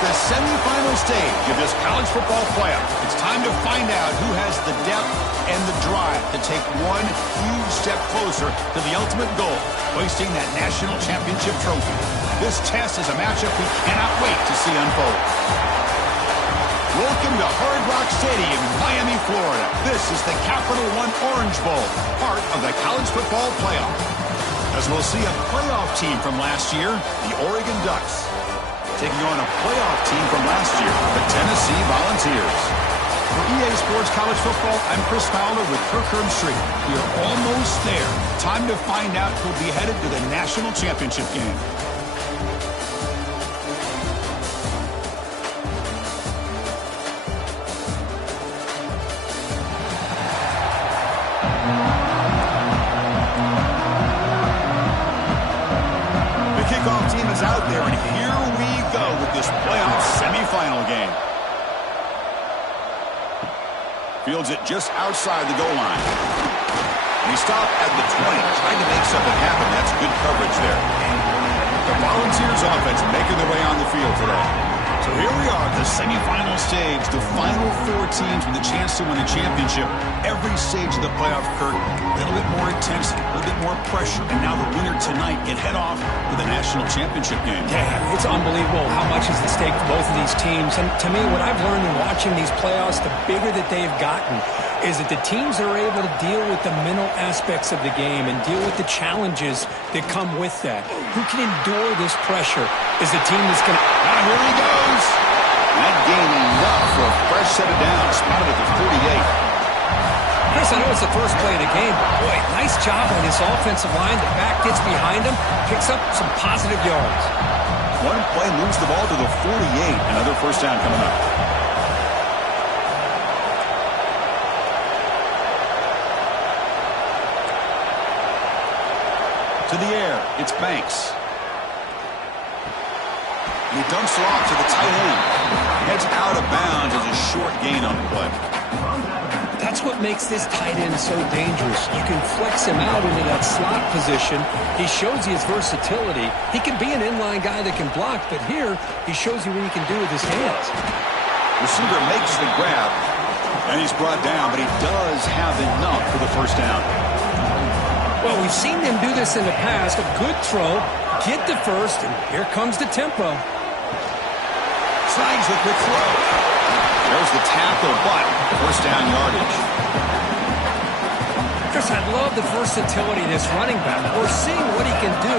the semifinal stage of this college football playoff. It's time to find out who has the depth and the drive to take one huge step closer to the ultimate goal, hoisting that national championship trophy. This test is a matchup we cannot wait to see unfold. Welcome to Hard Rock Stadium in Miami, Florida. This is the Capital One Orange Bowl, part of the college football playoff. As we'll see a playoff team from last year, the Oregon Ducks, taking on a playoff team from last year, the Tennessee Volunteers. For EA Sports College Football, I'm Chris Fowler with Kirk Herbstreit. We are almost there. Time to find out who'll be headed to the national championship game. Out there, and here we go with this playoff semifinal game. Fields it just outside the goal line. And he stopped at the 20, trying to make something happen. That's good coverage there. The Volunteers offense making their way on the field today. So here we are, the semifinal stage, the final four teams with a chance to win a championship. Every stage of the playoff, Kirk, a little bit more intensity, a little bit more pressure, and now the winner tonight can head off to the national championship game. Yeah, it's unbelievable how much is at stake for both of these teams. And to me, what I've learned in watching these playoffs, the bigger that they've gotten, is that the teams are able to deal with the mental aspects of the game and deal with the challenges that come with that. Who can endure this pressure is the team that's going to... Now here he goes. That gain enough for a fresh set of downs, spotted at the 48. Chris, I know it's the first play of the game, but boy, nice job on this offensive line. The back gets behind him, picks up some positive yards. One play moves the ball to the 48. Another first down coming up. To the air, it's Banks. He dumps it off to the tight end. Heads out of bounds as a short gain on the play. That's what makes this tight end so dangerous. You can flex him out into that slot position. He shows you his versatility. He can be an inline guy that can block, but here he shows you what he can do with his hands. Receiver makes the grab, and he's brought down, but he does have enough for the first down. Well, we've seen them do this in the past. A good throw, get the first, and here comes the tempo. Slides the quick throw. There's the tackle, but first down yardage. Chris, I love the versatility of this running back. We're seeing what he can do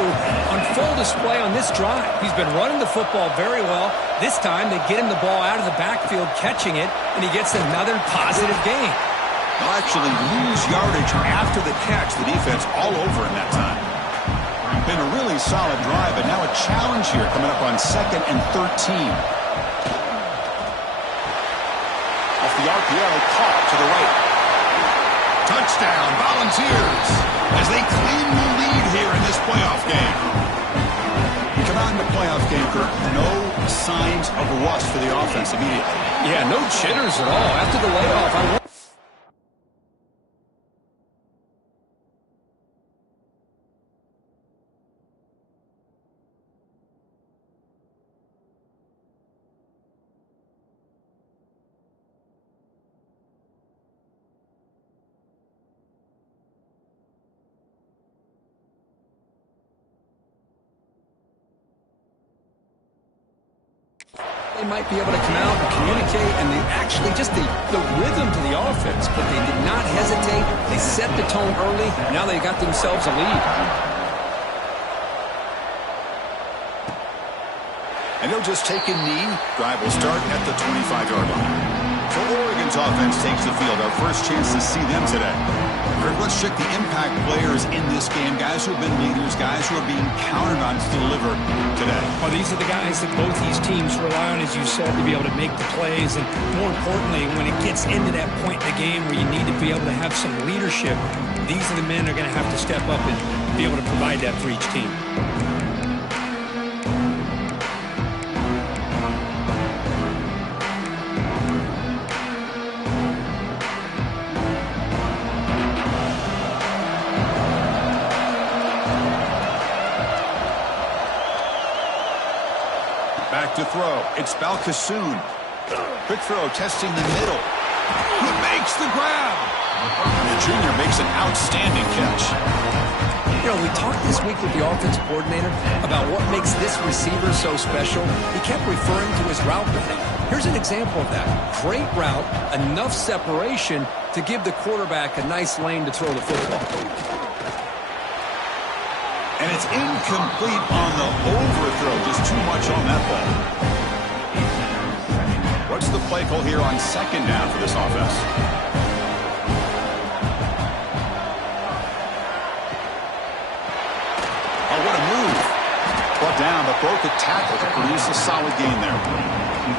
on full display on this drive. He's been running the football very well. This time, they get him the ball out of the backfield, catching it, and he gets another positive gain. They'll actually lose yardage after the catch. The defense all over in that time. Been a really solid drive, but now a challenge here coming up on 2nd and 13. Off the RPO, caught to the right. Touchdown, Volunteers, as they claim the lead here in this playoff game. We come out in the playoff game, Kirk. No signs of rust for the offense immediately. Yeah, no jitters at all. After the layoff, they might be able to come out and communicate, and they actually just the rhythm to the offense, but they did not hesitate. They set the tone early. Now they got themselves a lead. And they'll just take a knee. Drive will start at the 25-yard line. So Oregon's offense takes the field. Our first chance to see them today. Let's check the impact players in this game. Guys who have been leaders, guys who are being counted on to deliver today. Well, these are the guys that both these teams rely on, as you said, to be able to make the plays. And more importantly, when it gets into that point in the game where you need to be able to have some leadership, these are the men that are going to have to step up and be able to provide that for each team. back to throw. It's Balkasoon. Quick throw, testing the middle. He makes the grab. And the junior makes an outstanding catch. You know, we talked this week with the offensive coordinator about what makes this receiver so special. He kept referring to his route running. Here's an example of that. Great route, enough separation to give the quarterback a nice lane to throw the football. And it's incomplete on the overthrow. Just too much on that ball. What's the play call here on second down for this offense? Oh, what a move. Brought down, but broke a tackle to produce a solid gain there.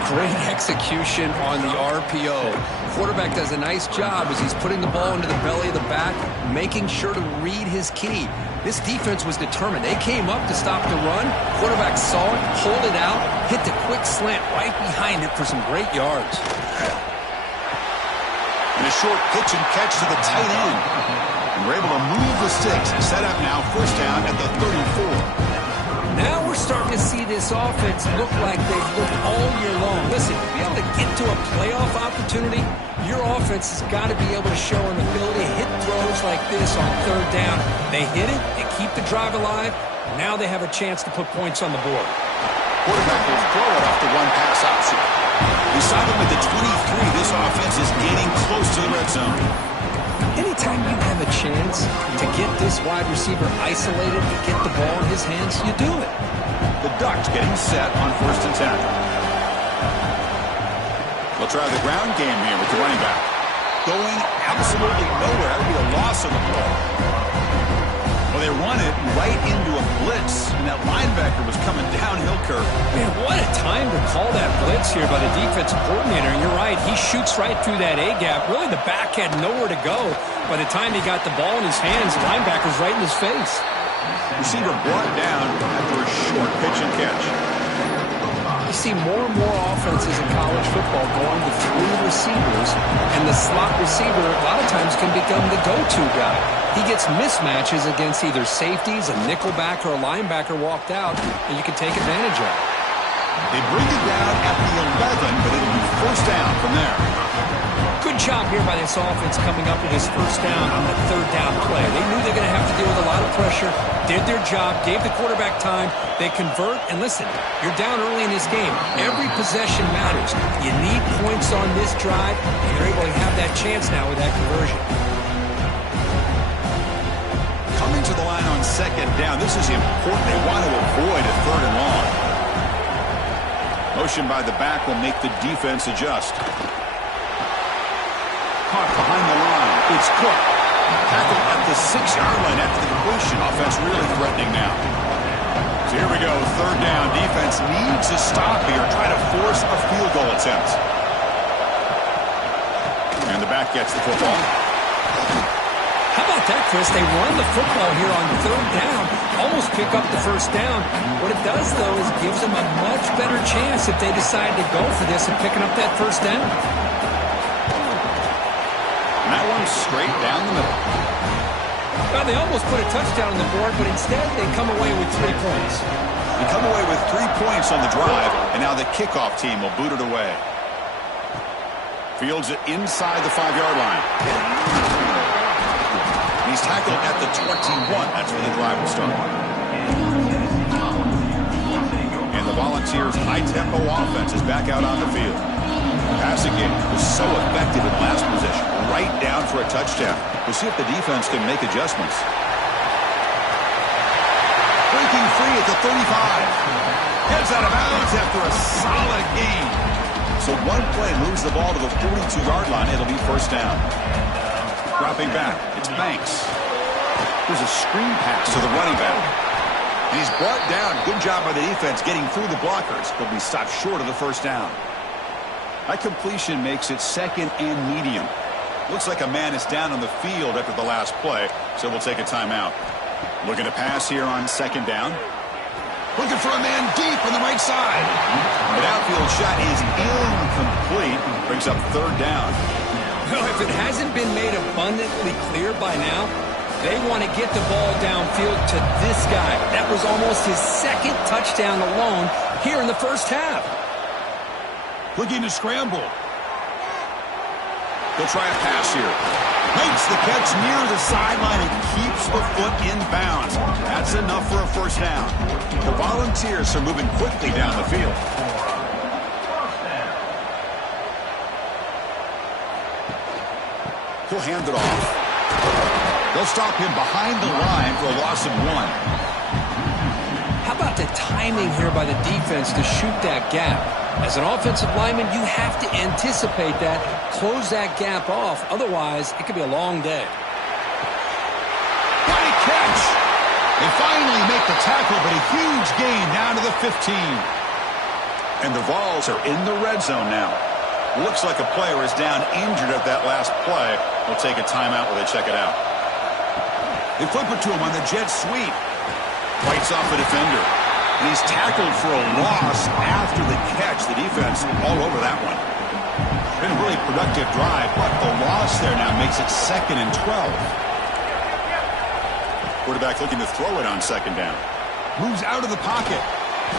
Great execution on the RPO. Quarterback does a nice job as he's putting the ball into the belly of the back, making sure to read his key. This defense was determined. They came up to stop the run. Quarterback saw it, pulled it out, hit the quick slant right behind it for some great yards. And a short pitch and catch to the tight end. And we're able to move the sticks. Set up now, first down at the 34. Now we're starting to see this offense look like they've looked all year long. Listen, to be able to get to a playoff opportunity, your offense has got to be able to show an ability to hit throws like this on third down. They hit it, they keep the drive alive. Now they have a chance to put points on the board. Quarterback will throw it off the one-pass option. Beside him at the 23, this offense is getting close to the red zone. Anytime you have a chance to get this wide receiver isolated and get the ball in his hands, you do it. The Ducks getting set on first and 10. They'll try the ground game here with the running back. Going absolutely nowhere. It'll be a loss of the ball. Well, they run it right into a blitz, and that linebacker was coming downhill curve. Man, what a time to call that blitz here by the defensive coordinator. And you're right, he shoots right through that A-gap. Really, the back had nowhere to go. By the time he got the ball in his hands, the linebacker's right in his face. Receiver brought down after a short pitch and catch. You see more and more offenses in college football going to three receivers, and the slot receiver a lot of times can become the go-to guy. He gets mismatches against either safeties, a nickelback, or a linebacker walked out, and you can take advantage of it. They bring it down at the 11, but it'll be first down from there. Good job here by this offense coming up with his first down on the third down play. They knew they were going to have to deal with a lot of pressure, did their job, gave the quarterback time. They convert, and listen, you're down early in this game. Every possession matters. You need points on this drive, and you're able to have that chance now with that conversion. Coming to the line on second down. This is important. They want to avoid a third and long. Motion by the back will make the defense adjust. Caught behind the line. It's Cook. Tackled at the 6-yard line after the completion. Offense really threatening now. So here we go. Third down. Defense needs to stop here. Try to force a field goal attempt. And the back gets the football. How about that, Chris? They run the football here on third down, almost pick up the first down. What it does, though, is gives them a much better chance if they decide to go for this and picking up that first down. And that one's straight down the middle. Well, they almost put a touchdown on the board, but instead they come away with 3 points. They come away with 3 points on the drive, and now the kickoff team will boot it away. Fields it inside the 5-yard line. He's tackled at the 21. That's where the drive will start. And the Volunteers' high-tempo offense is back out on the field. The passing game was so effective in last possession. Right down for a touchdown. We'll see if the defense can make adjustments. Breaking free at the 35. Gets out of bounds after a solid gain. So one play moves the ball to the 42-yard line. It'll be first down. Dropping back, it's Banks. There's a screen pass to the running back. And he's brought down. Good job by the defense getting through the blockers. He'll be stopped short of the first down. That completion makes it second and medium. Looks like a man is down on the field after the last play, so we'll take a timeout. Looking to pass here on second down. Looking for a man deep on the right side. The outfield shot is incomplete. Brings up third down. Well, if it hasn't been made abundantly clear by now, they want to get the ball downfield to this guy. That was almost his second touchdown alone here in the first half. Looking to scramble. He'll try a pass here. Makes the catch near the sideline and keeps the foot in bounds. That's enough for a first down. The Volunteers are moving quickly down the field. He'll hand it off. They'll stop him behind the line for a loss of 1. How about the timing here by the defense to shoot that gap? As an offensive lineman, you have to anticipate that, close that gap off. Otherwise, it could be a long day. Great catch! They finally make the tackle, but a huge gain down to the 15. And the Vols are in the red zone now. Looks like a player is down injured at that last play. They'll take a timeout while they check it out. They flip it to him on the jet sweep. Fights off the defender. And he's tackled for a loss after the catch. The defense all over that one. Been a really productive drive, but the loss there now makes it 2nd and 12. Quarterback looking to throw it on 2nd down. Moves out of the pocket.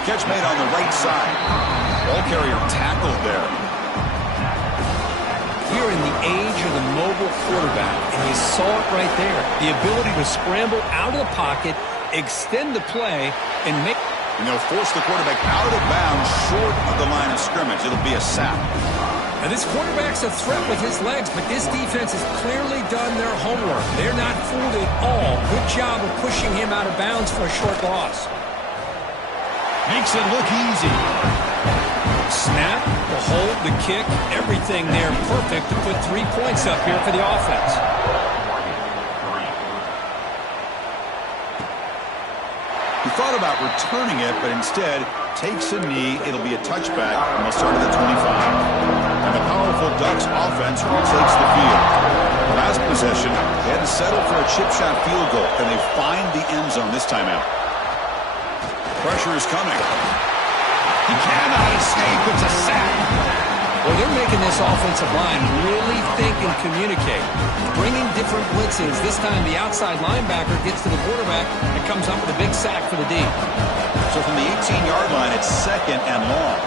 Catch made on the right side. Ball carrier tackled there. We're in the age of the mobile quarterback, and you saw it right there. The ability to scramble out of the pocket, extend the play, and make... And they'll force the quarterback out of bounds short of the line of scrimmage. It'll be a sack. Now, this quarterback's a threat with his legs, but this defense has clearly done their homework. They're not fooled at all. Good job of pushing him out of bounds for a short loss. Makes it look easy. Snap, the hold, the kick, everything there perfect to put 3 points up here for the offense. He thought about returning it, but instead takes a knee. It'll be a touchback, and they'll start at the 25. And the powerful Ducks offense retakes the field. The last possession, they had to settle for a chip shot field goal, and they find the end zone this time out. Pressure is coming. He cannot escape. It's a sack. Well, they're making this offensive line really think and communicate. Bringing different blitzes. This time the outside linebacker gets to the quarterback and comes up with a big sack for the D. So from the 18-yard line, it's 2nd and long.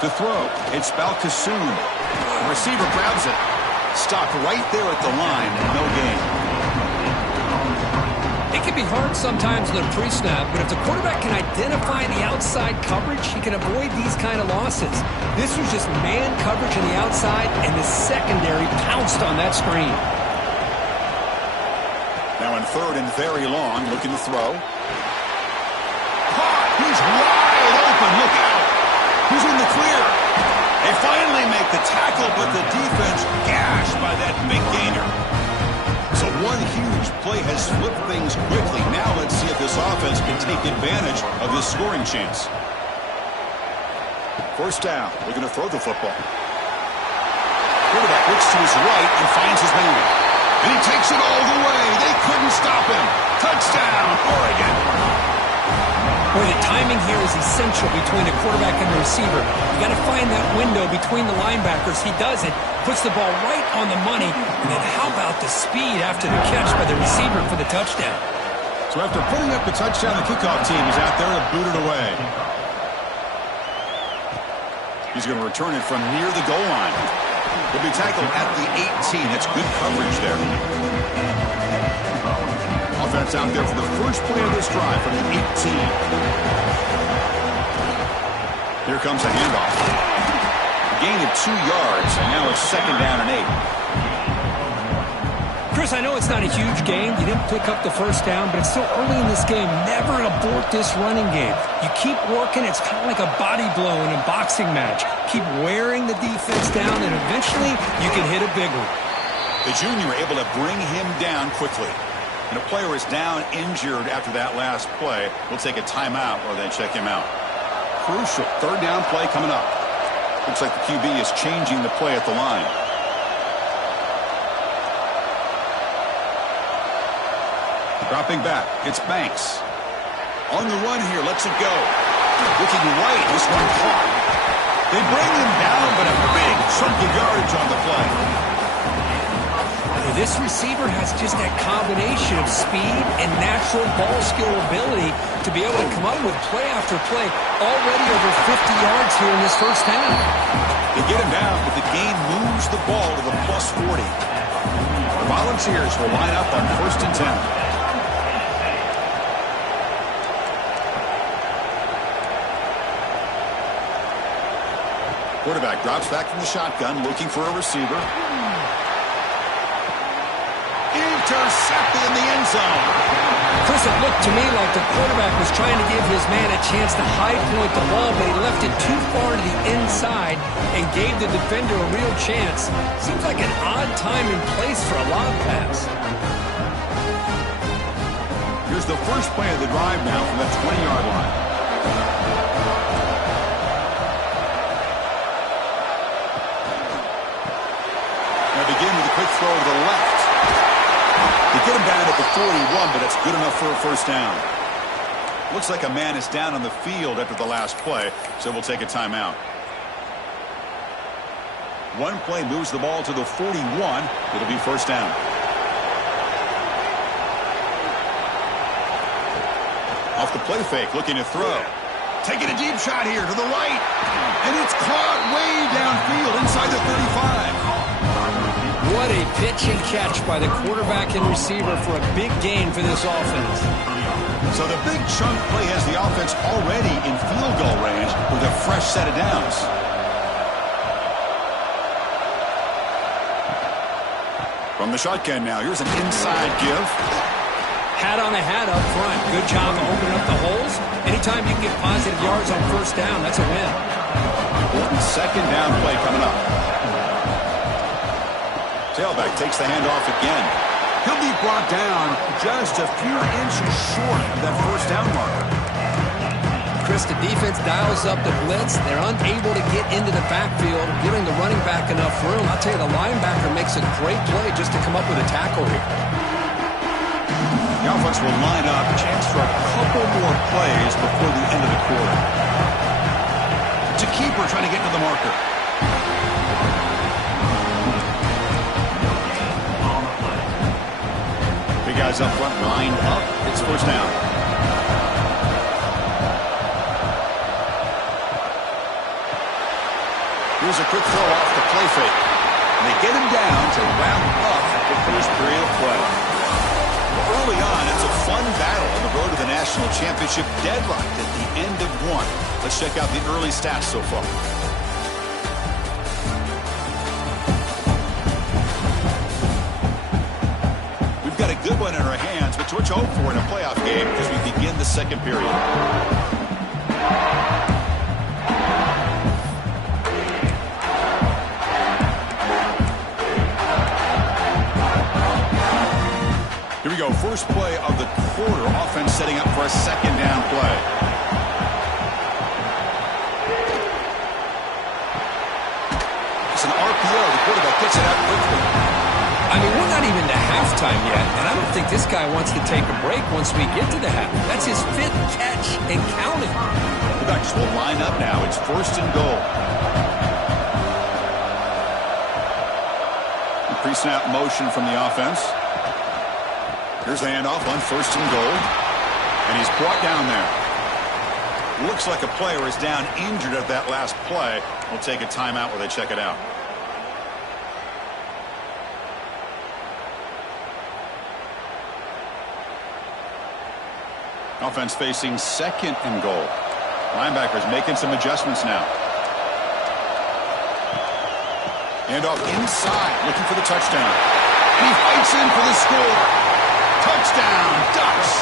To throw, it's Balkasoon. The receiver grabs it. Stopped right there at the line. No gain. It can be hard sometimes in a pre-snap, but if the quarterback can identify the outside coverage, he can avoid these kind of losses. This was just man coverage on the outside, and the secondary pounced on that screen. Now in 3rd and very long, looking to throw. Caught! He's wide open! Look out! He's in the clear! They finally make the tackle, but the defense gashed by that big gainer. So one huge play has flipped things quickly. Now let's see if this offense can take advantage of this scoring chance. First down, looking to throw the football. Quarterback looks to his right and finds his man. And he takes it all the way. They couldn't stop him. Touchdown, Oregon. Boy, the timing here is essential between the quarterback and the receiver. You got to find that window between the linebackers. He does it, puts the ball right on the money, and then how about the speed after the catch by the receiver for the touchdown? So after putting up the touchdown, the kickoff team is out there to boot it away. He's going to return it from near the goal line. He'll be tackled at the 18. That's good coverage there. Offense out there for the first play of this drive from the 18. Here comes a handoff. A gain of 2 yards, and now it's 2nd down and 8. Chris, I know it's not a huge game. You didn't pick up the first down, but it's still early in this game. Never abort this running game. You keep working. It's kind of like a body blow in a boxing match. Keep wearing the defense down, and eventually you can hit a big one. The junior able to bring him down quickly. And a player is down injured after that last play. We'll take a timeout or then check him out. Crucial 3rd down play coming up. Looks like the QB is changing the play at the line. Dropping back, it's Banks. On the run here, lets it go. Looking right, this one caught. They bring him down, but a big chunk of yardage on the play. Well, this receiver has just that combination of speed and natural ball skill ability to be able to come up with play after play, already over 50 yards here in this first half. They get him down, but the gain moves the ball to the plus 40. The Volunteers will line up on 1st and 10. Quarterback drops back from the shotgun, looking for a receiver. Intercepted in the end zone. Chris, it looked to me like the quarterback was trying to give his man a chance to high point the ball, but he left it too far to the inside and gave the defender a real chance. Seems like an odd time and place for a lob pass. Here's the first play of the drive now from that 20-yard line. Begin with a quick throw to the left. They get him down at the 41, but it's good enough for a first down. Looks like a man is down on the field after the last play, so we'll take a timeout. One play moves the ball to the 41. It'll be first down. Off the play fake, looking to throw. Taking a deep shot here to the right. And it's caught way downfield inside the 35. What a pitch and catch by the quarterback and receiver for a big gain for this offense. So the big chunk play has the offense already in field goal range with a fresh set of downs. From the shotgun now, here's an inside give. Hat on the hat up front. Good job of opening up the holes. Anytime you can get positive yards on first down, that's a win. Important second down play coming up. Tailback takes the handoff again. He'll be brought down just a few inches short of that first down marker. Chris, the defense dials up the blitz. They're unable to get into the backfield, giving the running back enough room. I'll tell you, the linebacker makes a great play just to come up with a tackle here. The offense will line up. Chance for a couple more plays before the end of the quarter. To keeper trying to get to the marker. Big guys up front, lined up. It's first down. Here's a quick throw off the play fake. And they get him down to wrap up the first period of play. Early on, it's a fun battle on the road to the national championship, deadlocked at the end of one. Let's check out the early stats so far. We've got a good one in our hands, which we're hoping for in a playoff game as we begin the second period. Here we go, first play of the quarter. Offense setting up for a second down play. It's an RPO. The quarterback gets it out quickly. I mean, we're not even to halftime yet, and I don't think this guy wants to take a break once we get to the half. That's his fifth catch and counting. The backs will line up now. It's first and goal. Pre-snap motion from the offense. Here's the handoff on first and goal. And he's brought down there. Looks like a player is down injured at that last play. We'll take a timeout while they check it out. Offense facing second and goal. Linebackers making some adjustments now. Handoff inside, looking for the touchdown. And he fights in for the score. Touchdown, Ducks.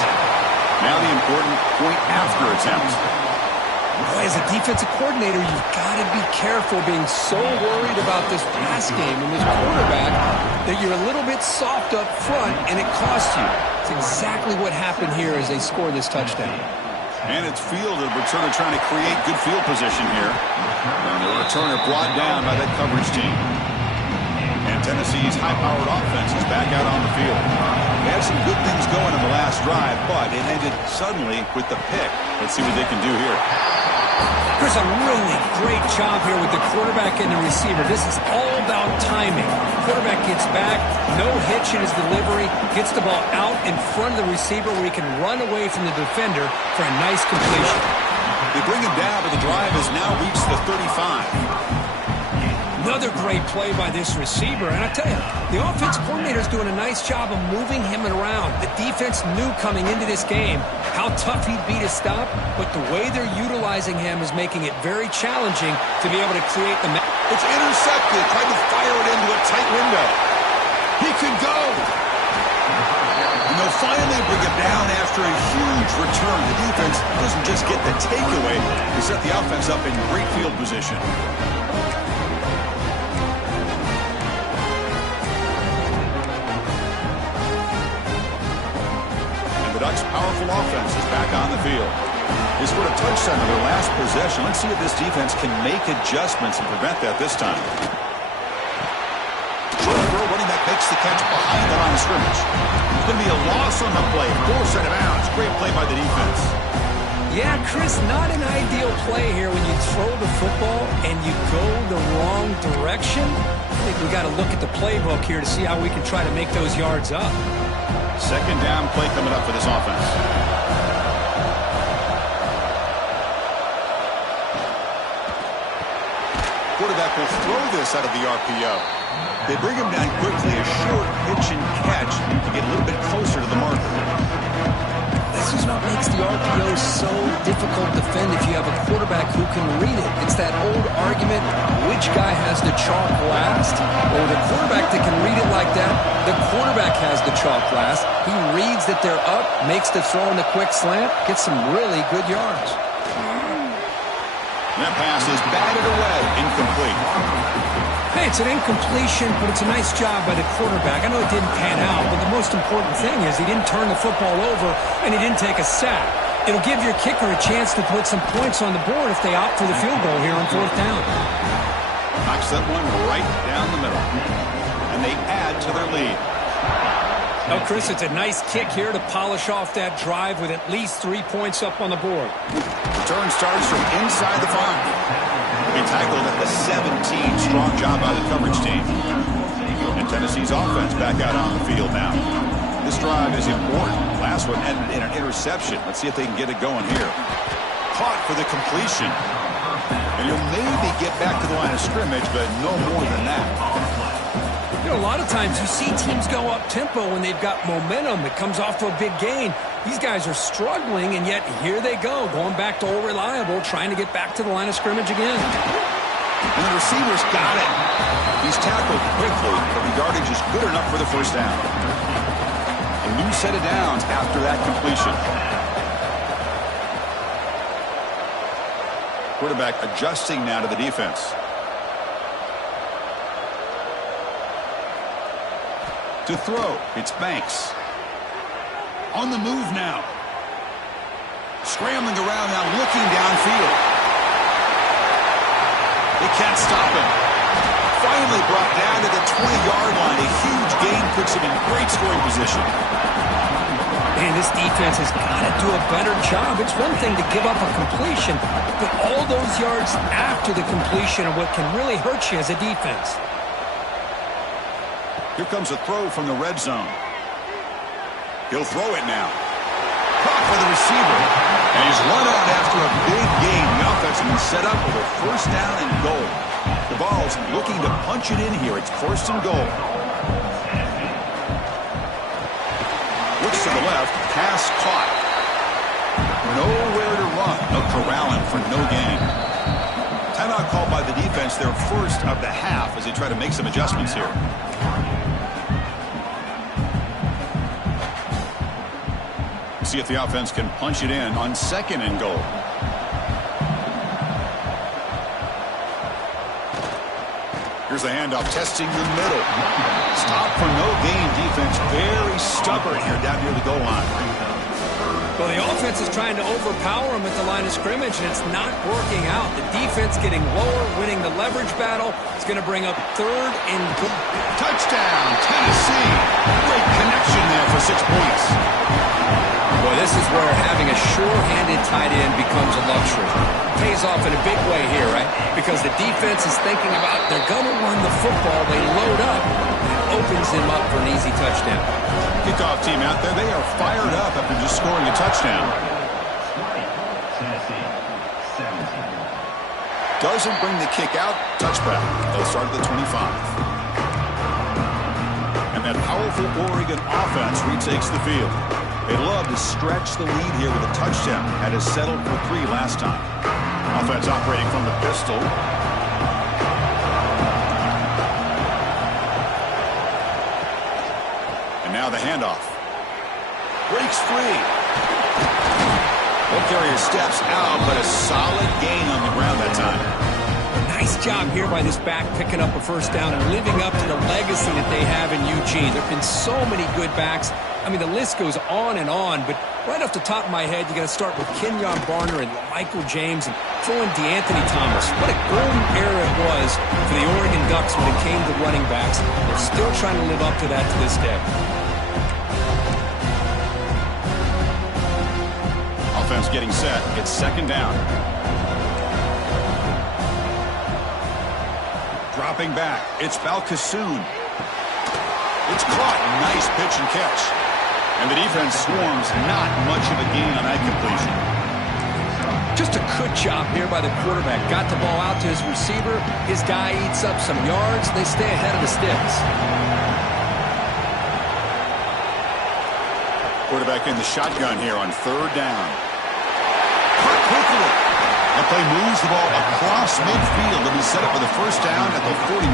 Now the important point after attempt. Boy, as a defensive coordinator, you've got to be careful being so worried about this pass game and this quarterback that you're a little bit soft up front and it costs you. It's exactly what happened here as they score this touchdown. And it's fielded. Returner trying to create good field position here. And the returner brought down by that coverage team. And Tennessee's high-powered offense is back out on the field. They had some good things going in the last drive, but it ended suddenly with the pick. Let's see what they can do here. There's a really great job here with the quarterback and the receiver. This is all about timing. Quarterback gets back, no hitch in his delivery, gets the ball out in front of the receiver where he can run away from the defender for a nice completion. They bring him down, but the drive has now reached the 35. Another great play by this receiver. And I tell you, the offense coordinator is doing a nice job of moving him around. The defense knew coming into this game how tough he'd be to stop, but the way they're utilizing him is making it very challenging to be able to create the... It's intercepted, trying to fire it into a tight window. He could go. And they'll finally bring him down after a huge return. The defense doesn't just get the takeaway. They set the offense up in great field position. The Ducks' powerful offense is back on the field. They scored a touchdown on their last possession. Let's see if this defense can make adjustments and prevent that this time. Short throw, running back makes the catch behind the line of scrimmage. It's going to be a loss on the play. Forced out of bounds. Great play by the defense. Yeah, Chris, not an ideal play here when you throw the football and you go the wrong direction. I think we got to look at the playbook here to see how we can try to make those yards up. Second down play coming up for this offense. Quarterback will throw this out of the RPO. They bring him down quickly, a short pitch and catch to get a little bit closer to the marker. This is what makes the RPO so difficult to defend if you have a quarterback who can read it. It's that old argument, which guy has the chalk last? Or the quarterback that can read it like that, the quarterback has the chalk last. He reads that they're up, makes the throw in the quick slant, gets some really good yards. That pass is batted away, incomplete. Hey, it's an incompletion, but it's a nice job by the quarterback. I know it didn't pan out, but the most important thing is he didn't turn the football over and he didn't take a sack. It'll give your kicker a chance to put some points on the board if they opt for the field goal here on fourth down. Knocks that one right down the middle. And they add to their lead. Oh, Chris, it's a nice kick here to polish off that drive with at least 3 points up on the board. Return starts from inside the 5. He tackled at the 17. Strong job by the coverage team. And Tennessee's offense back out on the field now. This drive is important. Last one ended in an interception. Let's see if they can get it going here. Caught for the completion. And you'll maybe get back to the line of scrimmage, but no more than that. You know, a lot of times you see teams go up-tempo when they've got momentum. It comes off to a big gain. These guys are struggling, and yet here they go, going back to old reliable, trying to get back to the line of scrimmage again. And the receiver's got it. He's tackled quickly, but the yardage is good enough for the first down. A new set of downs after that completion. Quarterback adjusting now to the defense. To throw, it's Banks. On the move now. Scrambling around now, looking downfield. They can't stop him. Finally brought down to the 20-yard line. A huge gain puts him in great scoring position. Man, this defense has got to do a better job. It's one thing to give up a completion, but all those yards after the completion are what can really hurt you as a defense. Here comes a throw from the red zone. He'll throw it now. Caught for the receiver. And he's run out after a big gain. The offense has been set up with a first down and goal. The Vols looking to punch it in here. It's first and goal. Looks to the left. Pass caught. Nowhere to run. No corralling for no gain. Timeout called by the defense. Their first of the half as they try to make some adjustments here. See if the offense can punch it in on second and goal. Here's the handoff, testing the middle. Stop for no gain. Defense very stubborn here down near the goal line. Well, the offense is trying to overpower them at the line of scrimmage, and it's not working out. The defense getting lower, winning the leverage battle. It's going to bring up third and goal. Touchdown, Tennessee. Great connection there for 6 points. Boy, this is where having a sure-handed tight end becomes a luxury. Pays off in a big way here, right? Because the defense is thinking about they're going to run the football. They load up, and it opens them up for an easy touchdown. Kickoff team out there, they are fired up after just scoring a touchdown. Doesn't bring the kick out. Touchback. They'll start at the 25. And that powerful Oregon offense retakes the field. They'd love to stretch the lead here with a touchdown. Had us settled for 3 last time. Offense operating from the pistol. And now the handoff. Breaks free. Ball carrier steps out, but a solid gain on the ground that time. Nice job here by this back picking up a first down and living up to the legacy that they have in Eugene. There have been so many good backs. I mean, the list goes on and on, but right off the top of my head, you got to start with Kenyon Barner and Michael James and throw in DeAnthony Thomas. What a golden era it was for the Oregon Ducks when it came to running backs. They're still trying to live up to that to this day. Offense getting set. It's second down. Dropping back. It's Balcassoon. It's caught. Nice pitch and catch. And the defense swarms. Not much of a gain on that completion. Just a good job here by the quarterback. Got the ball out to his receiver. His guy eats up some yards. They stay ahead of the sticks. Quarterback in the shotgun here on third down. Caught quickly. That play moves the ball across midfield to be set up for the first down at the 41.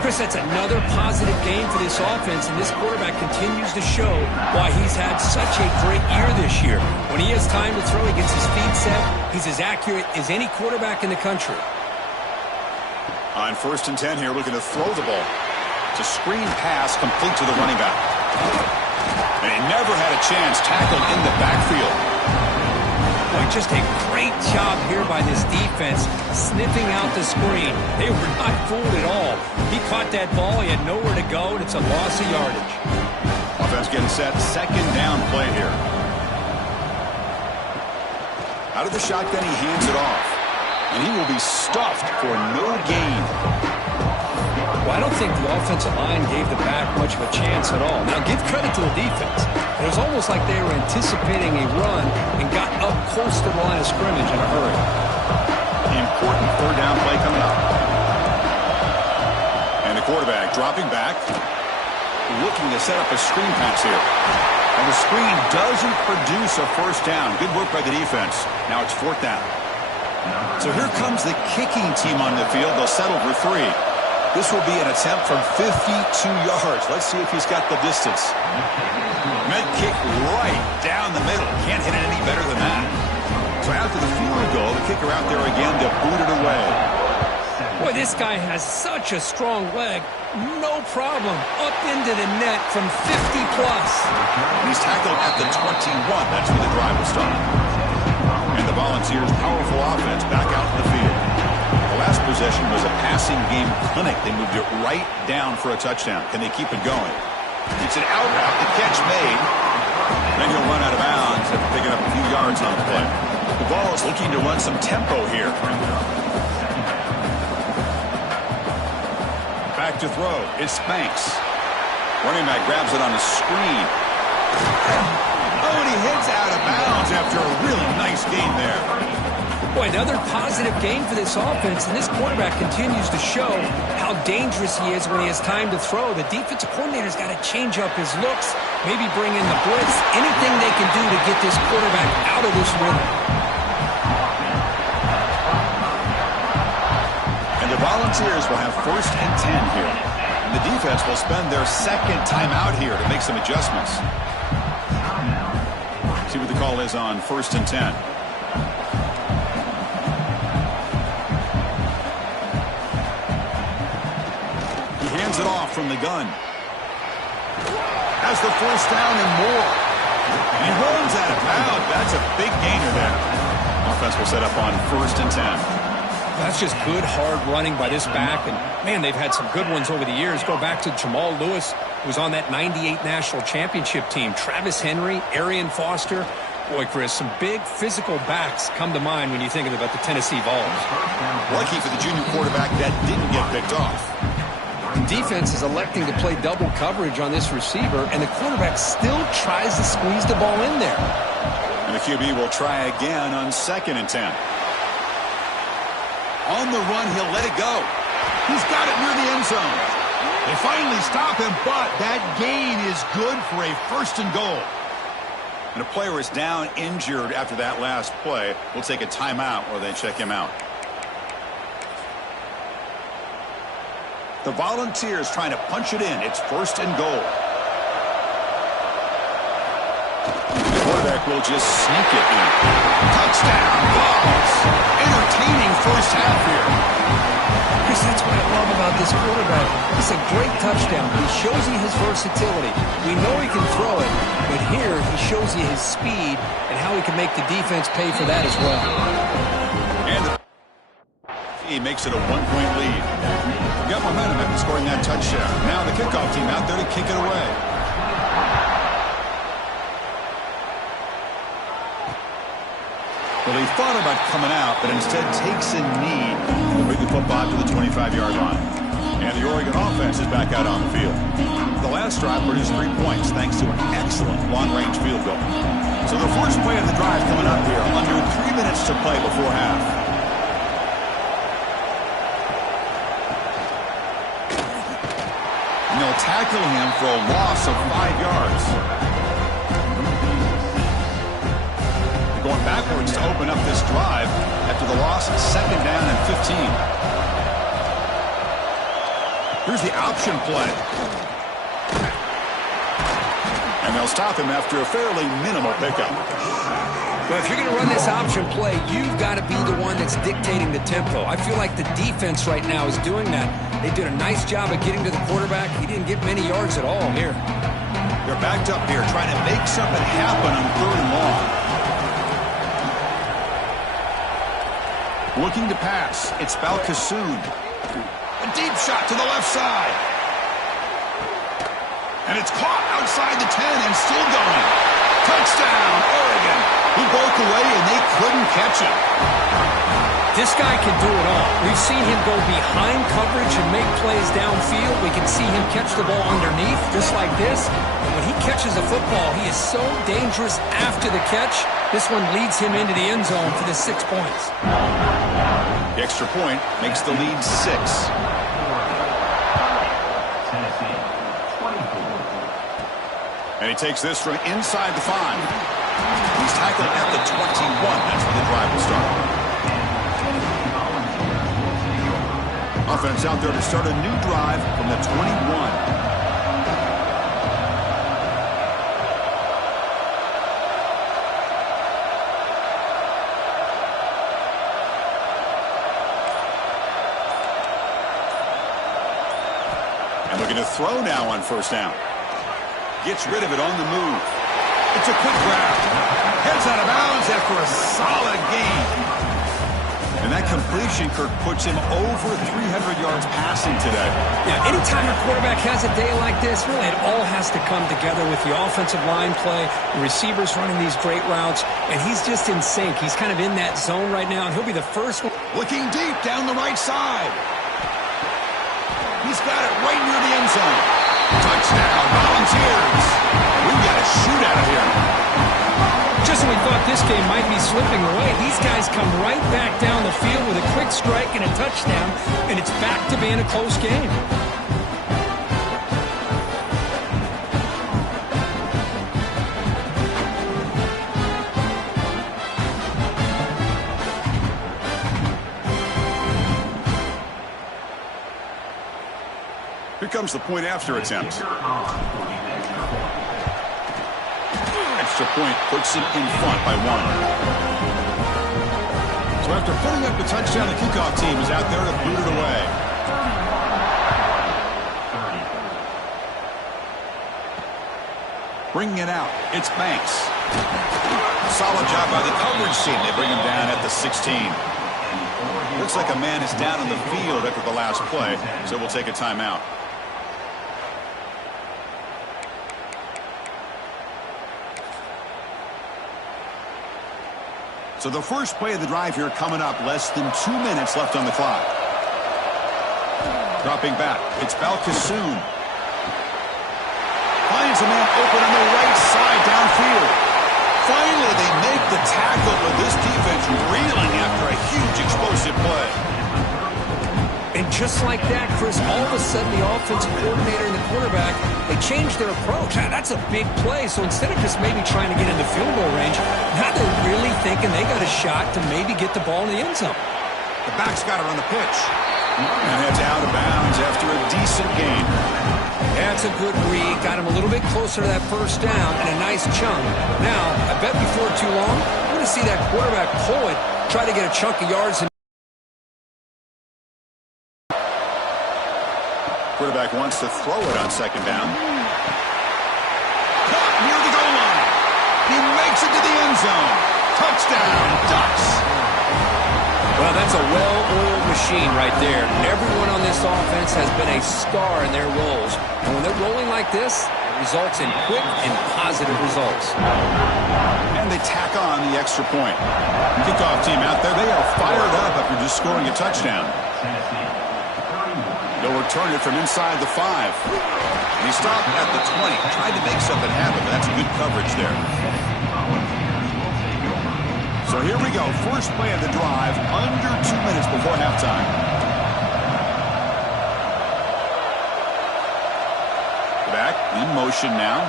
Chris, that's another positive game for this offense, and this quarterback continues to show why he's had such a great year this year. When he has time to throw, he gets his feet set. He's as accurate as any quarterback in the country. On first and 10 here, looking to throw the ball. It's a screen pass complete to the running back. And he never had a chance, tackled in the backfield. Boy, just a great job here by this defense, sniffing out the screen. They were not fooled at all. He caught that ball, he had nowhere to go, and it's a loss of yardage. Offense getting set, second down play here. Out of the shotgun, he hands it off. And he will be stuffed for no gain. Well, I don't think the offensive line gave the back much of a chance at all. Now, give credit to the defense. It was almost like they were anticipating a run and got up close to the line of scrimmage in a hurry. Important third down play coming up. And the quarterback dropping back, looking to set up a screen pass here. And the screen doesn't produce a first down. Good work by the defense. Now it's fourth down. So here comes the kicking team on the field. They'll settle for 3. This will be an attempt from 52 yards. Let's see if he's got the distance. Med kick right down the middle. Can't hit it any better than that. So after the field goal, the kicker out there again to boot it away. Boy, this guy has such a strong leg. No problem. Up into the net from 50-plus. He's tackled at the 21. That's where the drive will start. And the Volunteers' powerful offense back out in the field. The last possession was a passing game clinic. They moved it right down for a touchdown. Can they keep it going? It's an out route. The catch made. Then he'll run out of bounds after picking up a few yards on the play. The ball is looking to run some tempo here. Back to throw. It's Spanks. Running back grabs it on the screen. Oh, and he heads out of bounds after a really nice game there. Boy, another positive game for this offense, and this quarterback continues to show how dangerous he is when he has time to throw. The defensive coordinator's got to change up his looks, maybe bring in the blitz, anything they can do to get this quarterback out of this rhythm. And the Volunteers will have first and 10 here. And the defense will spend their second time out here to make some adjustments. See what the call is on first and 10. Hands it off from the gun. Has the first down and more. And he runs out of bounds. That's a big gainer there. Offense will set up on first and 10. That's just good, hard running by this back. And, man, they've had some good ones over the years. Go back to Jamal Lewis. was on that '98 National Championship team. Travis Henry, Arian Foster. Boy, Chris, some big physical backs come to mind when you're thinking about the Tennessee Vols. Lucky for the junior quarterback that didn't get picked off. Defense is electing to play double coverage on this receiver, and the quarterback still tries to squeeze the ball in there. And the QB will try again on 2nd and 10. On the run, he'll let it go. He's got it near the end zone. They finally stop him, but that gain is good for a 1st and goal. And a player is down injured after that last play. We'll take a timeout while they check him out. The Volunteers trying to punch it in. It's 1st and goal. The quarterback will just sneak it in. Touchdown, Vols. Entertaining first half here. Chris, that's what I love about this quarterback. It's a great touchdown. He shows you his versatility. We know he can throw it, but here he shows you his speed and how he can make the defense pay for that as well. And he makes it a 1-point lead. Got momentum after scoring that touchdown. Now the kickoff team out there to kick it away. Well, he thought about coming out, but instead takes a knee to bring the football to the 25-yard line. And the Oregon offense is back out on the field. The last drive produced 3 points thanks to an excellent long-range field goal. So the first play of the drive coming up here, under 3 minutes to play before half. And they'll tackle him for a loss of 5 yards. Going backwards to open up this drive after the loss of 2nd down and 15. Here's the option play. And they'll stop him after a fairly minimal pickup. Well, if you're going to run this option play, you've got to be the one that's dictating the tempo. I feel like the defense right now is doing that. They did a nice job of getting to the quarterback. He didn't get many yards at all here. They're backed up here trying to make something happen on 3rd and long. Looking to pass. It's Balkasoon. A deep shot to the left side. And it's caught outside the 10 and still going. Touchdown, Oregon. He broke away and they couldn't catch him. This guy can do it all. We've seen him go behind coverage and make plays downfield. We can see him catch the ball underneath, just like this. And when he catches a football, he is so dangerous after the catch. This one leads him into the end zone for the 6 points. The extra point makes the lead 6. And he takes this from inside the 5. He's tackled at the 21. That's where the drive will start. Offense out there to start a new drive from the 21. And looking to throw now on 1st down. Gets rid of it on the move. It's a quick grab. Heads out of bounds after a solid gain. And that completion, Kirk, puts him over 300 yards passing today. Yeah, anytime a quarterback has a day like this, really it all has to come together with the offensive line play, the receivers running these great routes, and he's just in sync. He's kind of in that zone right now, and he'll be the first one. Looking deep down the right side. He's got it right near the end zone. Touchdown, Volunteers. We've got a shootout here. Just when we thought this game might be slipping away, these guys come right back down the field with a quick strike and a touchdown, and it's back to being a close game. Here comes the point after attempt. Extra point puts it in front by 1. So after putting up the touchdown, the kickoff team is out there to boot it away. Bringing it out, it's Banks. Solid job by the coverage team. They bring him down at the 16. Looks like a man is down on the field after the last play, so we'll take a timeout. So the first play of the drive here coming up, less than 2 minutes left on the clock. Dropping back, it's Balcassoon. Finds a man open on the right side downfield. Finally, they make the tackle, but this defense reeling after a huge explosive play. And just like that, Chris, all of a sudden the offensive coordinator and the quarterback, they changed their approach. That's a big play. So instead of just maybe trying to get into field goal range, now they're really thinking they got a shot to maybe get the ball in the end zone. The back's got it on the pitch. And heads out of bounds after a decent gain. That's a good read. Got him a little bit closer to that first down and a nice chunk. Now, I bet before too long, we're going to see that quarterback pull it, try to get a chunk of yards. Quarterback wants to throw it on second down. Caught near the goal line. He makes it to the end zone. Touchdown, Ducks. Well, that's a well-oiled machine right there. Everyone on this offense has been a star in their roles. And when they're rolling like this, it results in quick and positive results. And they tack on the extra point. Kickoff team out there, they are fired up after just scoring a touchdown. They'll return it from inside the 5. He stopped at the 20. Tried to make something happen, but that's good coverage there. So here we go. First play of the drive, under 2 minutes before halftime. Back in motion now.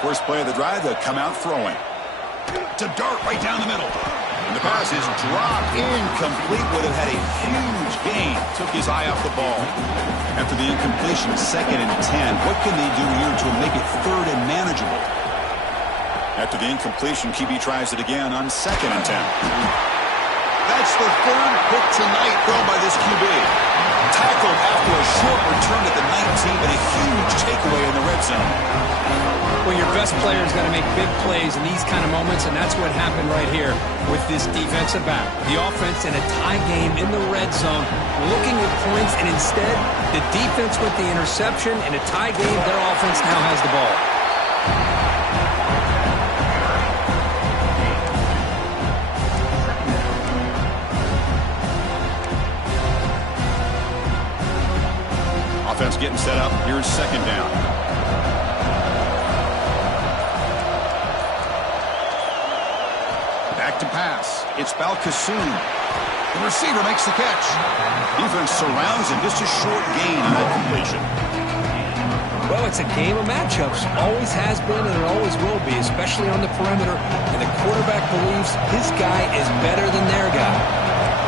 First play of the drive, they'll come out throwing. To dart right down the middle. And the pass is dropped incomplete. Would have had a huge gain. Took his eye off the ball. After the incompletion, 2nd and 10. What can they do here to make it 3rd and manageable? After the incompletion, QB tries it again on 2nd and 10. That's the 3rd pick tonight thrown by this QB. Tackled after a short return at the 19, but a huge takeaway in the red zone. Well, your best player is going to make big plays in these kind of moments, and that's what happened right here with this defensive back. The offense in a tie game in the red zone, looking at points, and instead, the defense with the interception. In a tie game, their offense now has the ball. Offense getting set up. Here's 2nd down. Back to pass. It's Balcassoon. The receiver makes the catch. Defense surrounds him. Just a short gain on that completion. Well, it's a game of matchups. Always has been and it always will be, especially on the perimeter. And the quarterback believes his guy is better than their guy.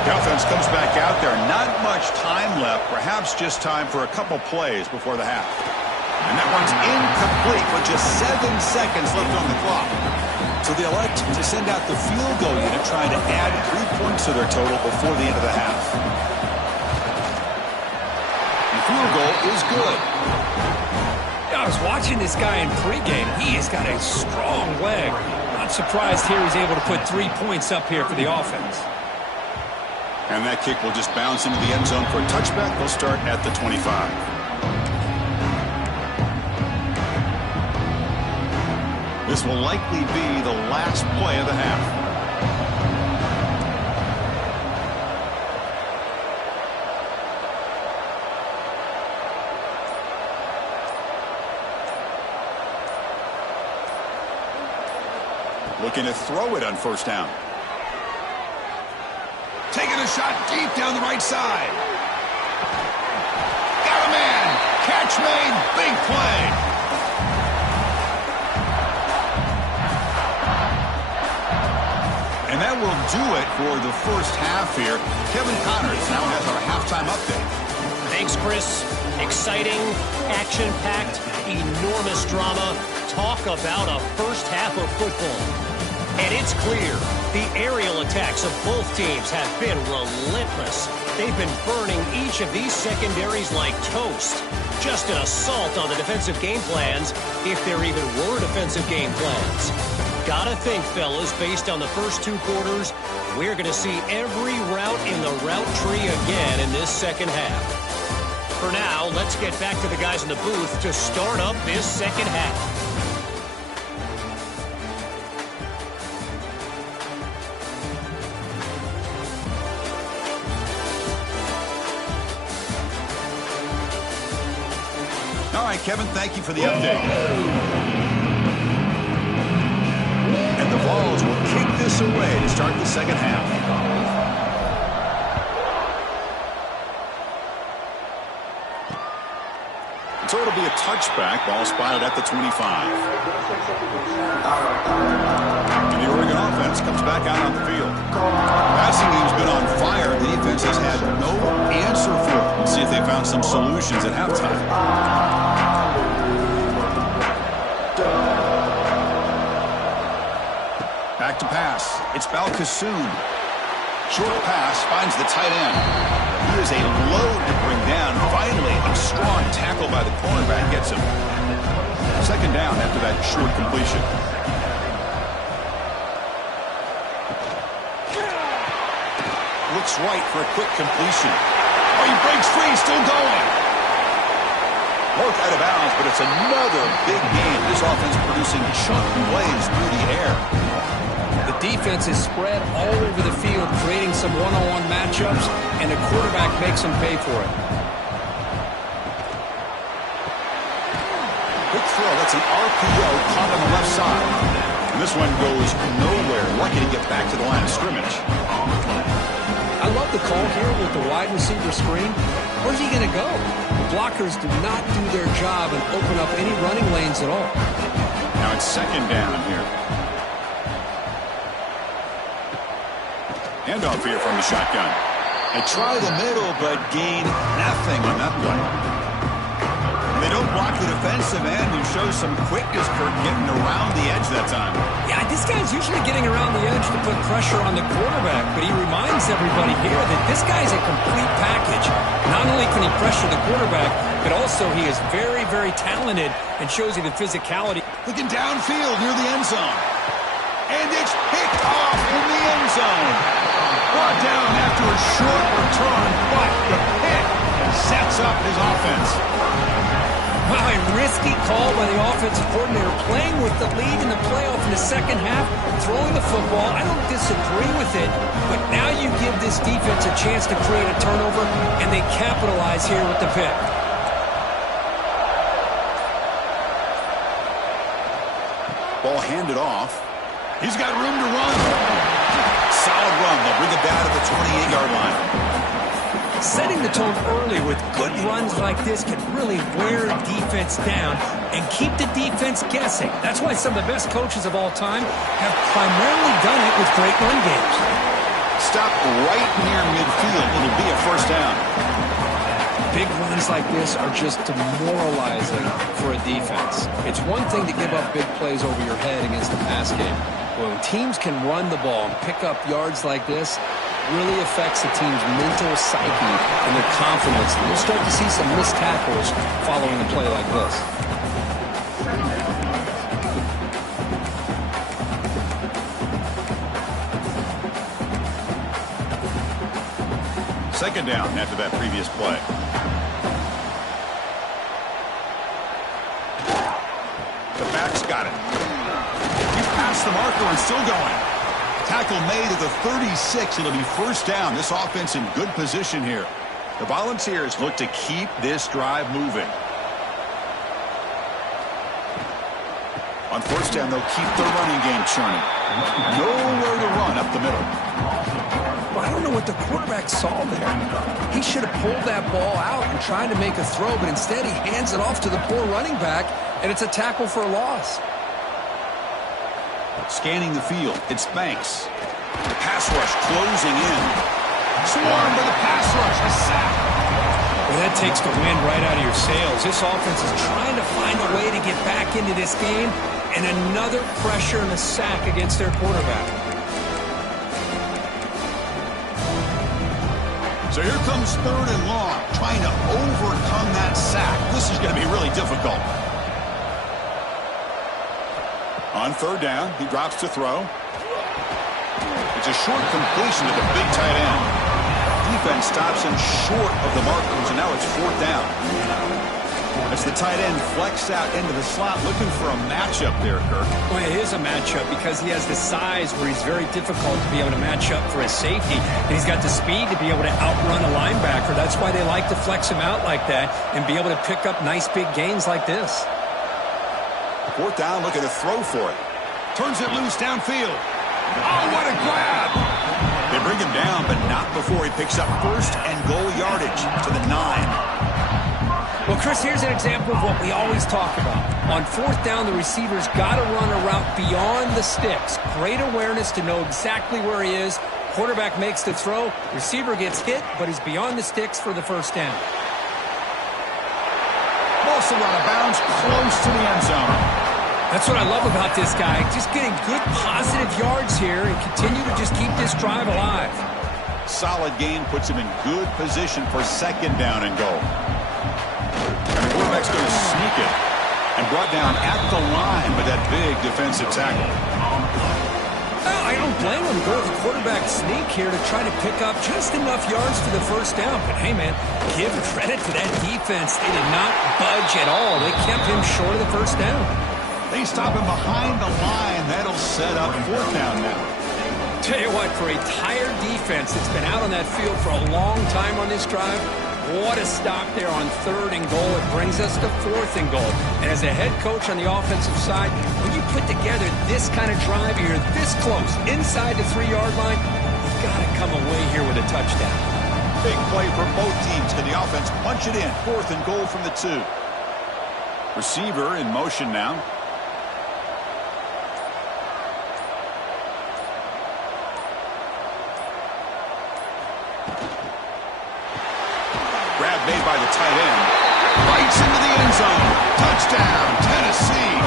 The offense comes back out there. Not much time left. Perhaps just time for a couple plays before the half. And that one's incomplete with just 7 seconds left on the clock. So they elect to send out the field goal unit, trying to add 3 points to their total before the end of the half. The field goal is good. I was watching this guy in pregame. He has got a strong leg. Not surprised here he's able to put 3 points up here for the offense. And that kick will just bounce into the end zone for a touchback. They'll start at the 25. This will likely be the last play of the half. Looking to throw it on 1st down. Taking a shot deep down the right side. Got a man. Catch made. Big play. And that will do it for the first half here. Kevin Connors now has our halftime update. Thanks, Chris. Exciting, action-packed, enormous drama. Talk about a first half of football. And it's clear, the aerial attacks of both teams have been relentless. They've been burning each of these secondaries like toast. Just an assault on the defensive game plans, if there even were defensive game plans. Gotta think, fellas, based on the first 2 quarters, we're going to see every route in the route tree again in this second half. For now, let's get back to the guys in the booth to start up this second half. right, Kevin, thank you for the update. And the Vols will kick this away to start the second half. So it'll be a touchback. Ball spotted at the 25. And the Oregon offense comes back out on the field. Passing game's been on fire. The defense has had no answer for it. Let's see if they found some solutions at halftime. Back to pass. It's Balkasoon. Short pass finds the tight end. He is a load to bring down. Finally, a strong tackle by the cornerback gets him. Second down after that short completion. Looks right for a quick completion. Oh, he breaks free, still going. Both out of bounds, but it's another big game. This offense producing chunk plays through the air. The defense is spread all over the field, creating some one-on-one matchups, and the quarterback makes them pay for it. Quick throw. That's an RPO caught on the left side. And this one goes nowhere. Lucky to get back to the line of scrimmage. I love the call here with the wide receiver screen. Where's he going to go? The blockers do not do their job and open up any running lanes at all. Now it's second down here. Handoff here from the shotgun. They try the middle, but gain nothing on that play. They don't block the defensive end and show some quickness, Kirk, getting around the edge that time. Yeah, this guy's usually getting around the edge to put pressure on the quarterback, but he reminds everybody here that this guy's a complete package. Not only can he pressure the quarterback, but also he is very, very talented and shows you the physicality. Looking downfield near the end zone. And it's picked off in the end zone. Brought down after a short return, but the pick sets up his offense. Wow, a risky call by the offensive coordinator, playing with the lead in the playoff in the second half, throwing the football. I don't disagree with it, but now you give this defense a chance to create a turnover, and they capitalize here with the pick. Ball handed off. He's got room to run. Solid run. They'll bring it down to the 28-yard line. Setting the tone early with good runs like this can really wear a defense down and keep the defense guessing. That's why some of the best coaches of all time have primarily done it with great run games. Stop right near midfield. It'll be a first down. Big runs like this are just demoralizing for a defense. It's one thing to give up big plays over your head against the pass game. When teams can run the ball and pick up yards like this, really affects the team's mental psyche and their confidence. You'll start to see some missed tackles following a play like this. Second down after that previous play. The back's got it. He's past the marker and still going. Tackle made at the 36. It'll be first down. This offense in good position here. The Volunteers look to keep this drive moving. On first down, they'll keep their running game churning. Nowhere to run up the middle. Well, I don't know what the quarterback saw there. He should have pulled that ball out and tried to make a throw, but instead he hands it off to the poor running back, and it's a tackle for a loss. Scanning the field, it's Banks. The pass rush closing in. Swarmed by the pass rush, a sack. Well, that takes the wind right out of your sails. This offense is trying to find a way to get back into this game, and another pressure and a sack against their quarterback. So here comes third and long, trying to overcome that sack. This is going to be really difficult. On third down, he drops to throw. It's a short completion to the big tight end. Defense stops him short of the marker, so now it's fourth down. As the tight end flex out into the slot, looking for a matchup there, Kirk. Well, it is a matchup because he has the size where he's very difficult to be able to match up for his safety. And he's got the speed to be able to outrun a linebacker. That's why they like to flex him out like that and be able to pick up nice big gains like this. Fourth down, looking to throw for it. Turns it loose downfield. Oh, what a grab! They bring him down, but not before he picks up first and goal yardage to the 9. Well, Chris, here's an example of what we always talk about. On fourth down, the receiver's got to run a route beyond the sticks. Great awareness to know exactly where he is. Quarterback makes the throw. Receiver gets hit, but he's beyond the sticks for the first down. Ball's still out of bounds, close to the end zone. That's what I love about this guy. Just getting good positive yards here and continue to just keep this drive alive. Solid gain puts him in good position for second down and goal. And the quarterback's going to sneak it. And brought down at the line by that big defensive tackle. Well, I don't blame him. Go with the quarterback sneak here to try to pick up just enough yards for the first down. But, hey, man, give credit to that defense. They did not budge at all. They kept him short of the first down. They stop him behind the line. That'll set up fourth down now. Tell you what, for a tired defense that's been out on that field for a long time on this drive, what a stop there on third and goal. It brings us to fourth and goal. And as a head coach on the offensive side, when you put together this kind of drive, you're this close, inside the 3-yard line, you've got to come away here with a touchdown. Big play for both teams. Can the offense punch it in? Fourth and goal from the 2. Receiver in motion now. Grab made by the tight end. Bites into the end zone. Touchdown, Tennessee.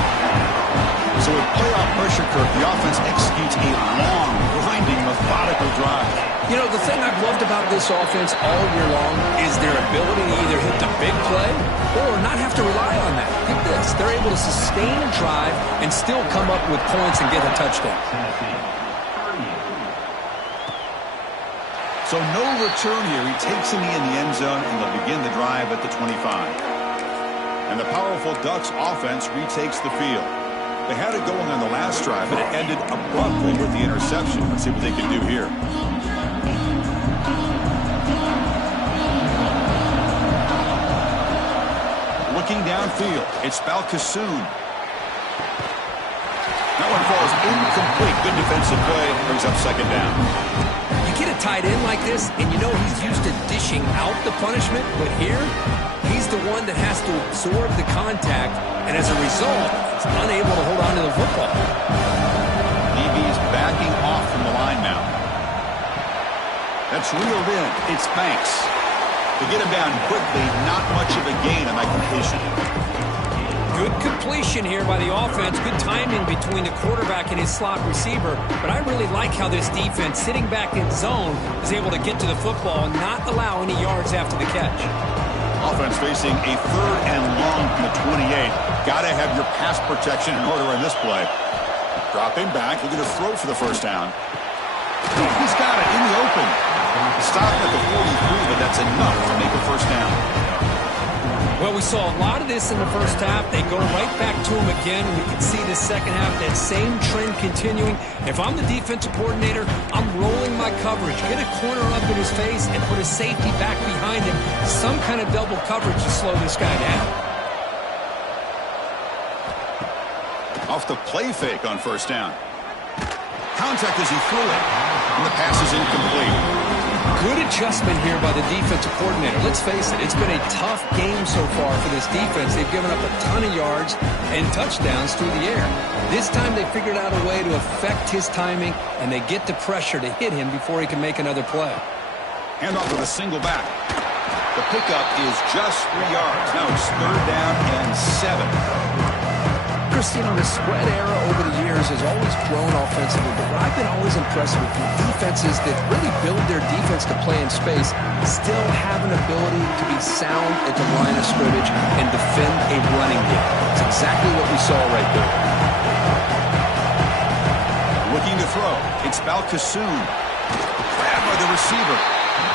So with playoff pressure, Kirk, the offense executes a long, grinding, methodical drive. You know, the thing I've loved about this offense all year long is their ability to either hit the big play or not have to rely on that. Get this. They're able to sustain a drive and still come up with points and get a touchdown. So no return here. He takes him in the end zone, and they'll begin the drive at the 25. And the powerful Ducks offense retakes the field. They had it going on the last drive, but it ended abruptly with the interception. Let's see what they can do here. Looking downfield, it's Balcasoon. That one falls incomplete. Good defensive play. Brings up second down. Get a tight end like this, and you know he's used to dishing out the punishment, but here, he's the one that has to absorb the contact, and as a result, he's unable to hold on to the football. DB's backing off from the line now. That's reeled in. It's Banks. To get him down quickly, not much of a gain on that completion. Good completion here by the offense. Good timing between the quarterback and his slot receiver. But I really like how this defense, sitting back in zone, is able to get to the football and not allow any yards after the catch. Offense facing a third and long from the 28. Got to have your pass protection in order in this play. Dropping back, looking to throw for the first down. He's got it in the open. Stopped at the 43, but that's enough to make a first down. Well, we saw a lot of this in the first half. They go right back to him again. We can see the second half, that same trend continuing. If I'm the defensive coordinator, I'm rolling my coverage. Get a corner up in his face and put a safety back behind him. Some kind of double coverage to slow this guy down. Off the play fake on first down. Contact as he threw it. And the pass is incomplete. Good adjustment here by the defensive coordinator. Let's face it, it's been a tough game so far for this defense. They've given up a ton of yards and touchdowns through the air. This time they figured out a way to affect his timing, and they get the pressure to hit him before he can make another play. Hand off with a single back. The pickup is just 3 yards. Now it's third down and 7. Christine, the spread era over the years has always grown offensively, but what I've been always impressed with defenses that really build their defense to play in space still have an ability to be sound at the line of scrimmage and defend a running game. It's exactly what we saw right there. Looking to throw. It's Balcasoon. Grabbed by the receiver.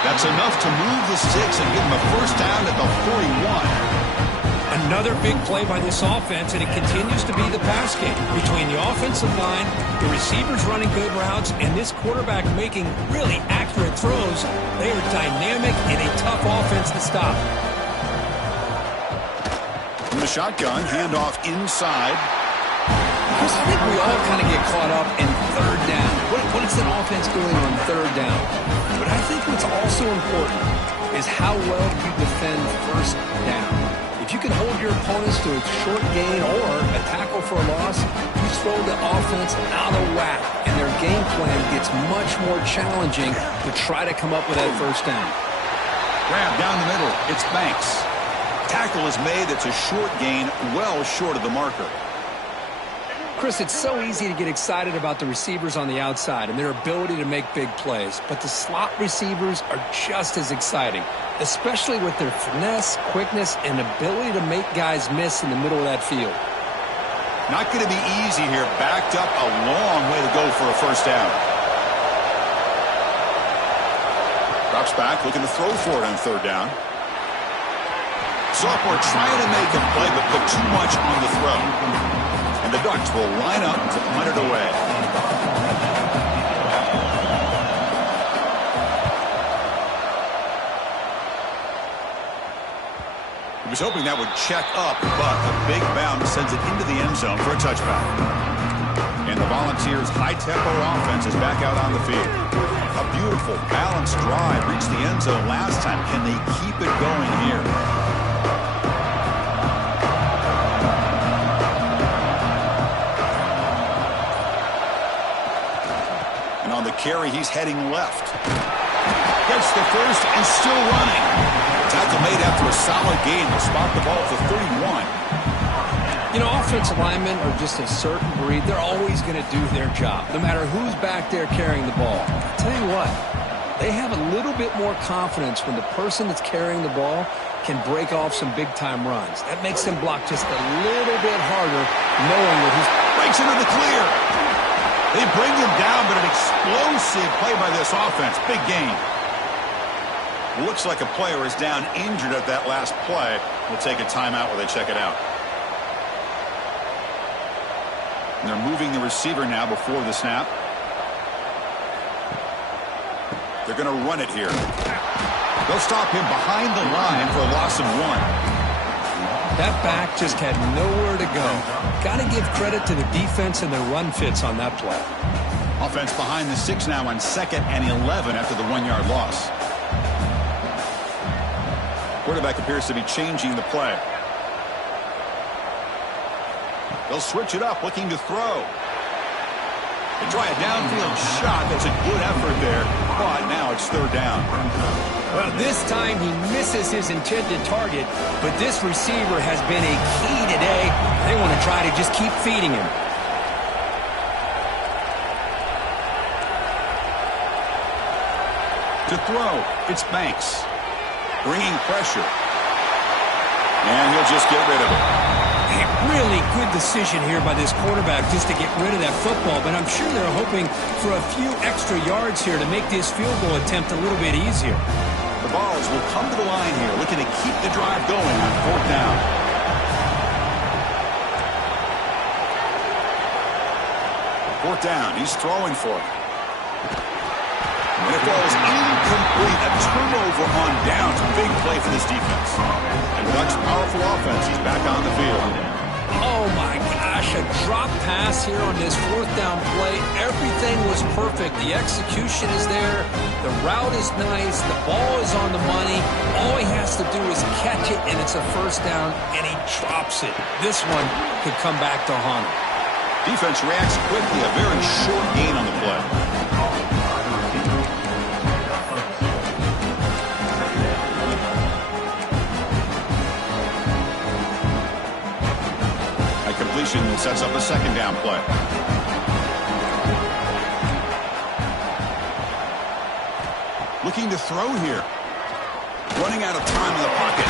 That's enough to move the sticks and give him a first down at the 41. Another big play by this offense, and it continues to be the pass game. Between the offensive line, the receivers running good routes, and this quarterback making really accurate throws, they are dynamic and a tough offense to stop. From the shotgun, handoff inside. Chris, I think we all kind of get caught up in third down. What is an offense doing on third down? But I think what's also important is how well you defend first down. If you can hold your opponents to a short gain or a tackle for a loss, you throw the offense out of whack, and their game plan gets much more challenging to try to come up with that first down. Grab down the middle. It's Banks. Tackle is made. It's a short gain, well short of the marker. Chris, it's so easy to get excited about the receivers on the outside and their ability to make big plays, but the slot receivers are just as exciting, especially with their finesse, quickness, and ability to make guys miss in the middle of that field. Not going to be easy here. Backed up a long way to go for a first down. Drops back, looking to throw for it on third down. Sophomore trying to make a play, but put too much on the throw. And the Ducks will line up to punt it away. He was hoping that would check up, but a big bounce sends it into the end zone for a touchback. And the Volunteers' high-tempo offense is back out on the field. A beautiful, balanced drive reached the end zone last time. Can they keep it going here? On the carry, he's heading left. Gets the first and still running. Tackle made after a solid gain. They'll spot the ball at the 31. You know, offensive linemen are just a certain breed. They're always going to do their job, no matter who's back there carrying the ball. I'll tell you what, they have a little bit more confidence when the person that's carrying the ball can break off some big-time runs. That makes them block just a little bit harder, knowing that he's breaks into the clear. They bring him down, but an explosive play by this offense. Big gain. Looks like a player is down injured at that last play. We'll take a timeout while they check it out. And they're moving the receiver now before the snap. They're going to run it here. They'll stop him behind the line for a loss of 1. That back just had nowhere to go. Got to give credit to the defense and their run fits on that play. Offense behind the 6 now on 2nd and 11 after the 1-yard loss. Quarterback appears to be changing the play. They'll switch it up, looking to throw. They try a downfield shot. That's a good effort there, but now it's third down. Well, this time he misses his intended target, but this receiver has been a key today. They want to try to just keep feeding him. To throw, it's Banks. Bringing pressure. And he'll just get rid of it. A really good decision here by this quarterback just to get rid of that football, but I'm sure they're hoping for a few extra yards here to make this field goal attempt a little bit easier. The Vols will come to the line here, looking to keep the drive going on 4th down. Fourth down, he's throwing for it. And it falls incomplete. A turnover on downs. Big play for this defense. And the Ducks' powerful offense is back on the field. Oh, my gosh, a drop pass here on this 4th down play. Everything was perfect. The execution is there. The route is nice. The ball is on the money. All he has to do is catch it, and it's a first down, and he drops it. This one could come back to haunt him. Defense reacts quickly. A very short gain on the play. Completion sets up a 2nd down play. Looking to throw here. Running out of time in the pocket.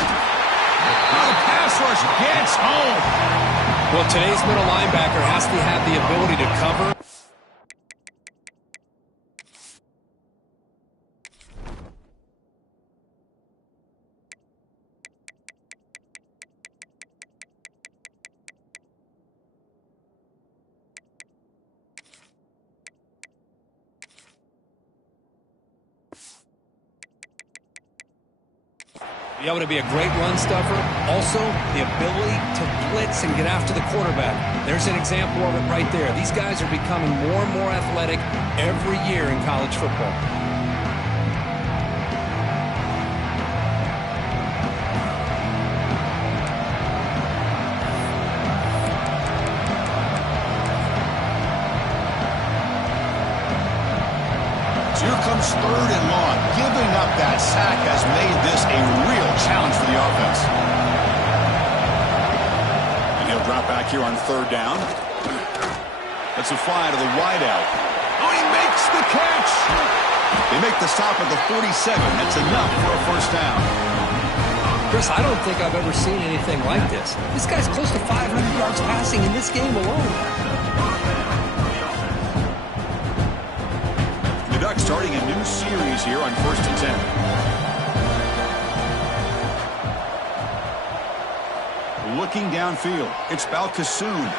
Now the pass rush gets home. Well, today's middle linebacker has to have the ability to cover. Be able to be a great run stuffer. Also, the ability to blitz and get after the quarterback. There's an example of it right there. These guys are becoming more and more athletic every year in college football. Here comes 3rd and long. Giving up that sack has made this a real challenge for the offense. And he'll drop back here on 3rd down. That's a fly to the wideout. Oh, he makes the catch. They make the stop at the 47. That's enough for a 1st down. Chris, I don't think I've ever seen anything like this. This guy's close to 500 yards passing in this game alone. Ducks starting a new series here on 1st and 10. Looking downfield, it's Balcassoon.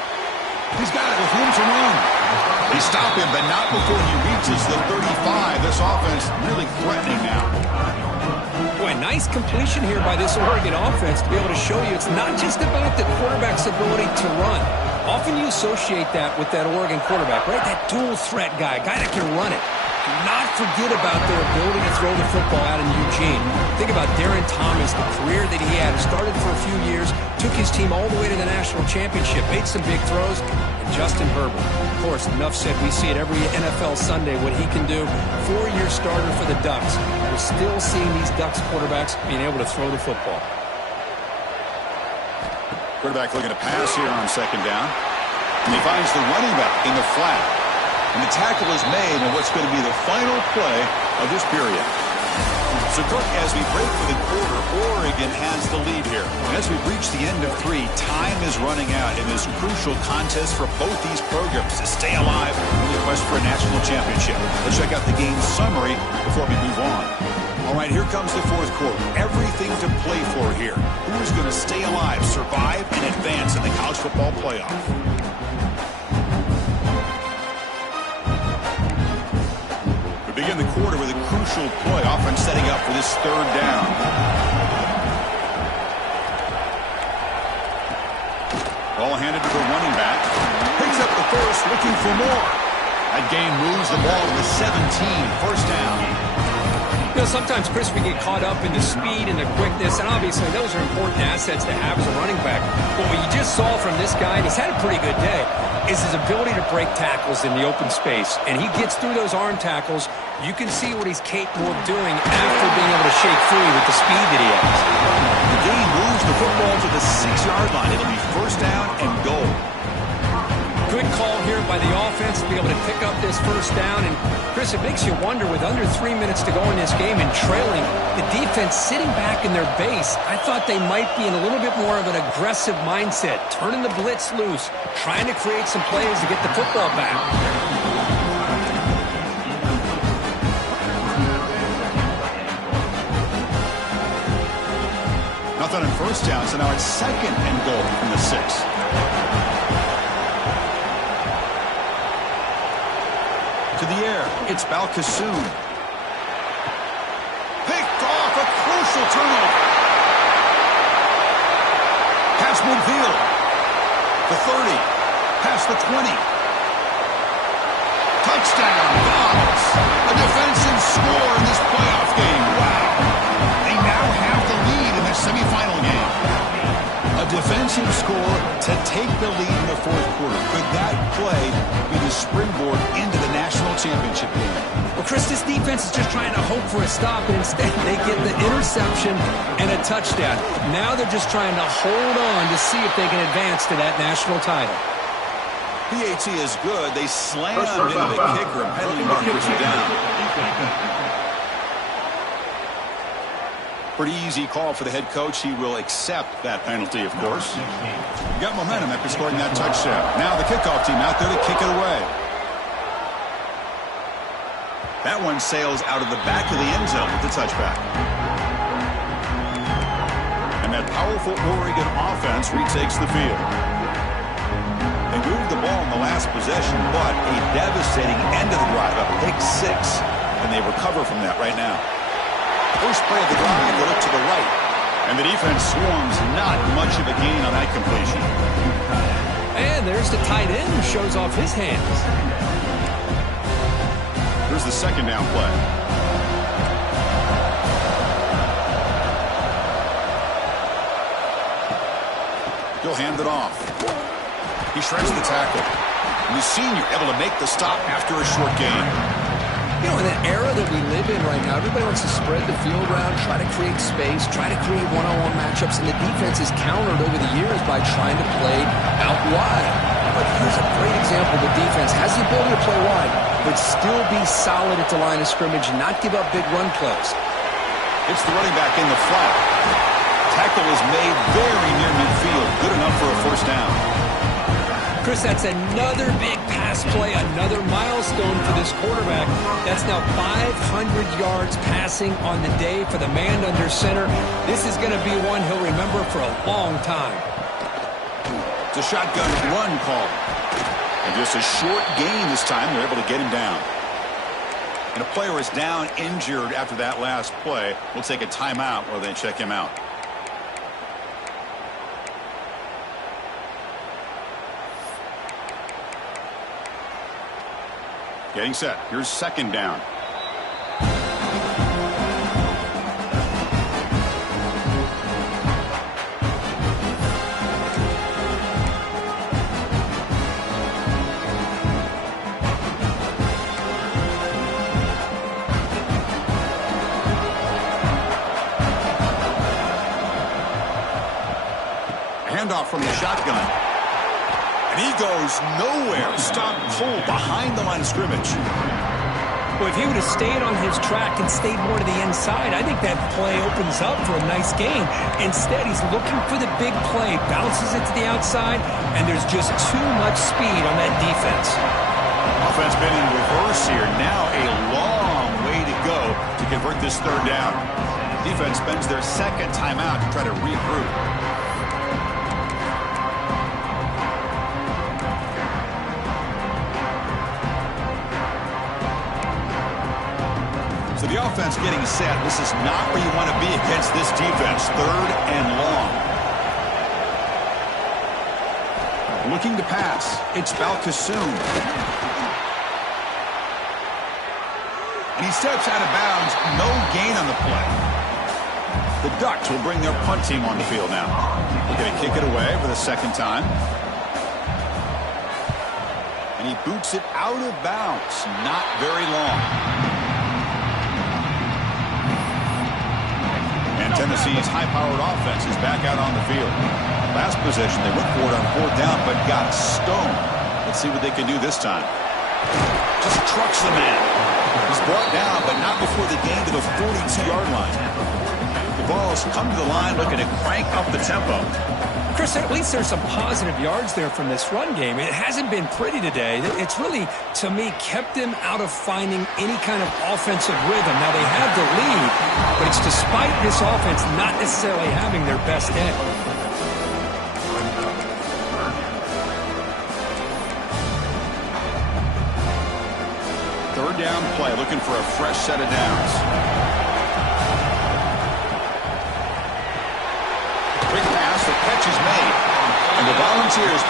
He's got it with room to run. They stop him, but not before he reaches the 35. This offense really threatening now. Boy, nice completion here by this Oregon offense to be able to show you it's not just about the quarterback's ability to run. Often you associate that with that Oregon quarterback, right? That dual threat guy that can run it. Do not forget about their ability to throw the football out in Eugene. Think about Darren Thomas, the career that he had. Started for a few years, took his team all the way to the national championship, made some big throws. And Justin Herbert, of course, enough said. We see it every NFL Sunday what he can do. 4-year starter for the Ducks. We're still seeing these Ducks quarterbacks being able to throw the football. Quarterback looking to pass here on 2nd down. And he finds the running back in the flat. And the tackle is made in what's going to be the final play of this period. So, Cook, as we break for the quarter, Oregon has the lead here. And as we reach the end of 3, time is running out in this crucial contest for both these programs to stay alive in the quest for a national championship. Let's check out the game summary before we move on. All right, here comes the 4th quarter. Everything to play for here. Who is going to stay alive, survive, and advance in the college football playoff? Begin the quarter with a crucial play, offense setting up for this 3rd down. Ball handed to the running back. Picks up the first, looking for more. That gain moves the ball to the 17, 1st down. You know, sometimes, Chris, we get caught up in the speed and the quickness, and obviously those are important assets to have as a running back. But what you just saw from this guy, and he's had a pretty good day, is his ability to break tackles in the open space. And he gets through those arm tackles. You can see what he's capable of doing after being able to shake free with the speed that he has. The gain moves the football to the 6-yard line. It'll be 1st down and goal. Good call here by the offense to be able to pick up this 1st down. And, Chris, it makes you wonder, with under 3 minutes to go in this game and trailing, the defense sitting back in their base, I thought they might be in a little bit more of an aggressive mindset, turning the blitz loose, trying to create some plays to get the football back. Nothing on 1st down, so now it's 2nd and goal from the 6. To the air, it's Balcassoon. Picked off, a crucial turnover. Pass midfield. The 30, past the 20. Touchdown, Dobbs. A defensive score in this playoff game. Wow. They now have the lead in the semifinal game. A defensive score to take the lead in the 4th quarter. Could that play be the springboard into the national championship game? Well, Chris, this defense is just trying to hope for a stop, and instead they get the interception and a touchdown. Now they're just trying to hold on to see if they can advance to that national title. PAT is good. They slam into the kicker, and penalty markers are down. Pretty easy call for the head coach. He will accept that penalty, of course. Got momentum after scoring that touchdown. Now the kickoff team out there to kick it away. That one sails out of the back of the end zone with the touchback. And that powerful Oregon offense retakes the field. They moved the ball in the last possession, but a devastating end of the drive, a pick 6, and they recover from that right now. First play of the drive, they look to the right. And the defense swarms, not much of a gain on that completion. And there's the tight end who shows off his hands. Here's the second down play. He'll hand it off. He shreds the tackle. And the senior able to make the stop after a short gain. You know, in the era that we live in right now, everybody wants to spread the field around, try to create space, try to create one-on-one matchups, and the defense is countered over the years by trying to play out wide. But here's a great example. The defense has the ability to play wide, but still be solid at the line of scrimmage and not give up big run plays. It's the running back in the flat. Tackle is made very near midfield. Good enough for a first down. Chris, that's another big pass play, another milestone for this quarterback. That's now 500 yards passing on the day for the man under center. This is going to be one he'll remember for a long time. It's a shotgun run call. And just a short gain this time. They're able to get him down. And a player is down injured after that last play. We'll take a timeout while they check him out. Getting set. Here's second down. Handoff from the shotgun. And he goes nowhere. Stop cold behind the line of scrimmage. Well, if he would have stayed on his track and stayed more to the inside, I think that play opens up for a nice gain. Instead, he's looking for the big play, bounces it to the outside, and there's just too much speed on that defense. Offense been in reverse here. Now a long way to go to convert this third down. Defense spends their second timeout to try to regroup. So the offense getting set. This is not where you want to be against this defense. Third and long. Looking to pass. It's Balkasoon. And he steps out of bounds. No gain on the play. The Ducks will bring their punt team on the field now. They're going to kick it away for the second time. And he boots it out of bounds. Not very long. Tennessee's high-powered offense is back out on the field. Last possession, they went for it on fourth down, but got stoned. Let's see what they can do this time. Just trucks the man. He's brought down, but not before the gain to the 42-yard line. The ball's come to the line looking to crank up the tempo. Chris, at least there's some positive yards there from this run game. It hasn't been pretty today. It's really, to me, kept them out of finding any kind of offensive rhythm. Now, they have the lead, but it's despite this offense not necessarily having their best day. Third down play, looking for a fresh set of downs. Quick pass, the catch is made. And the Volunteers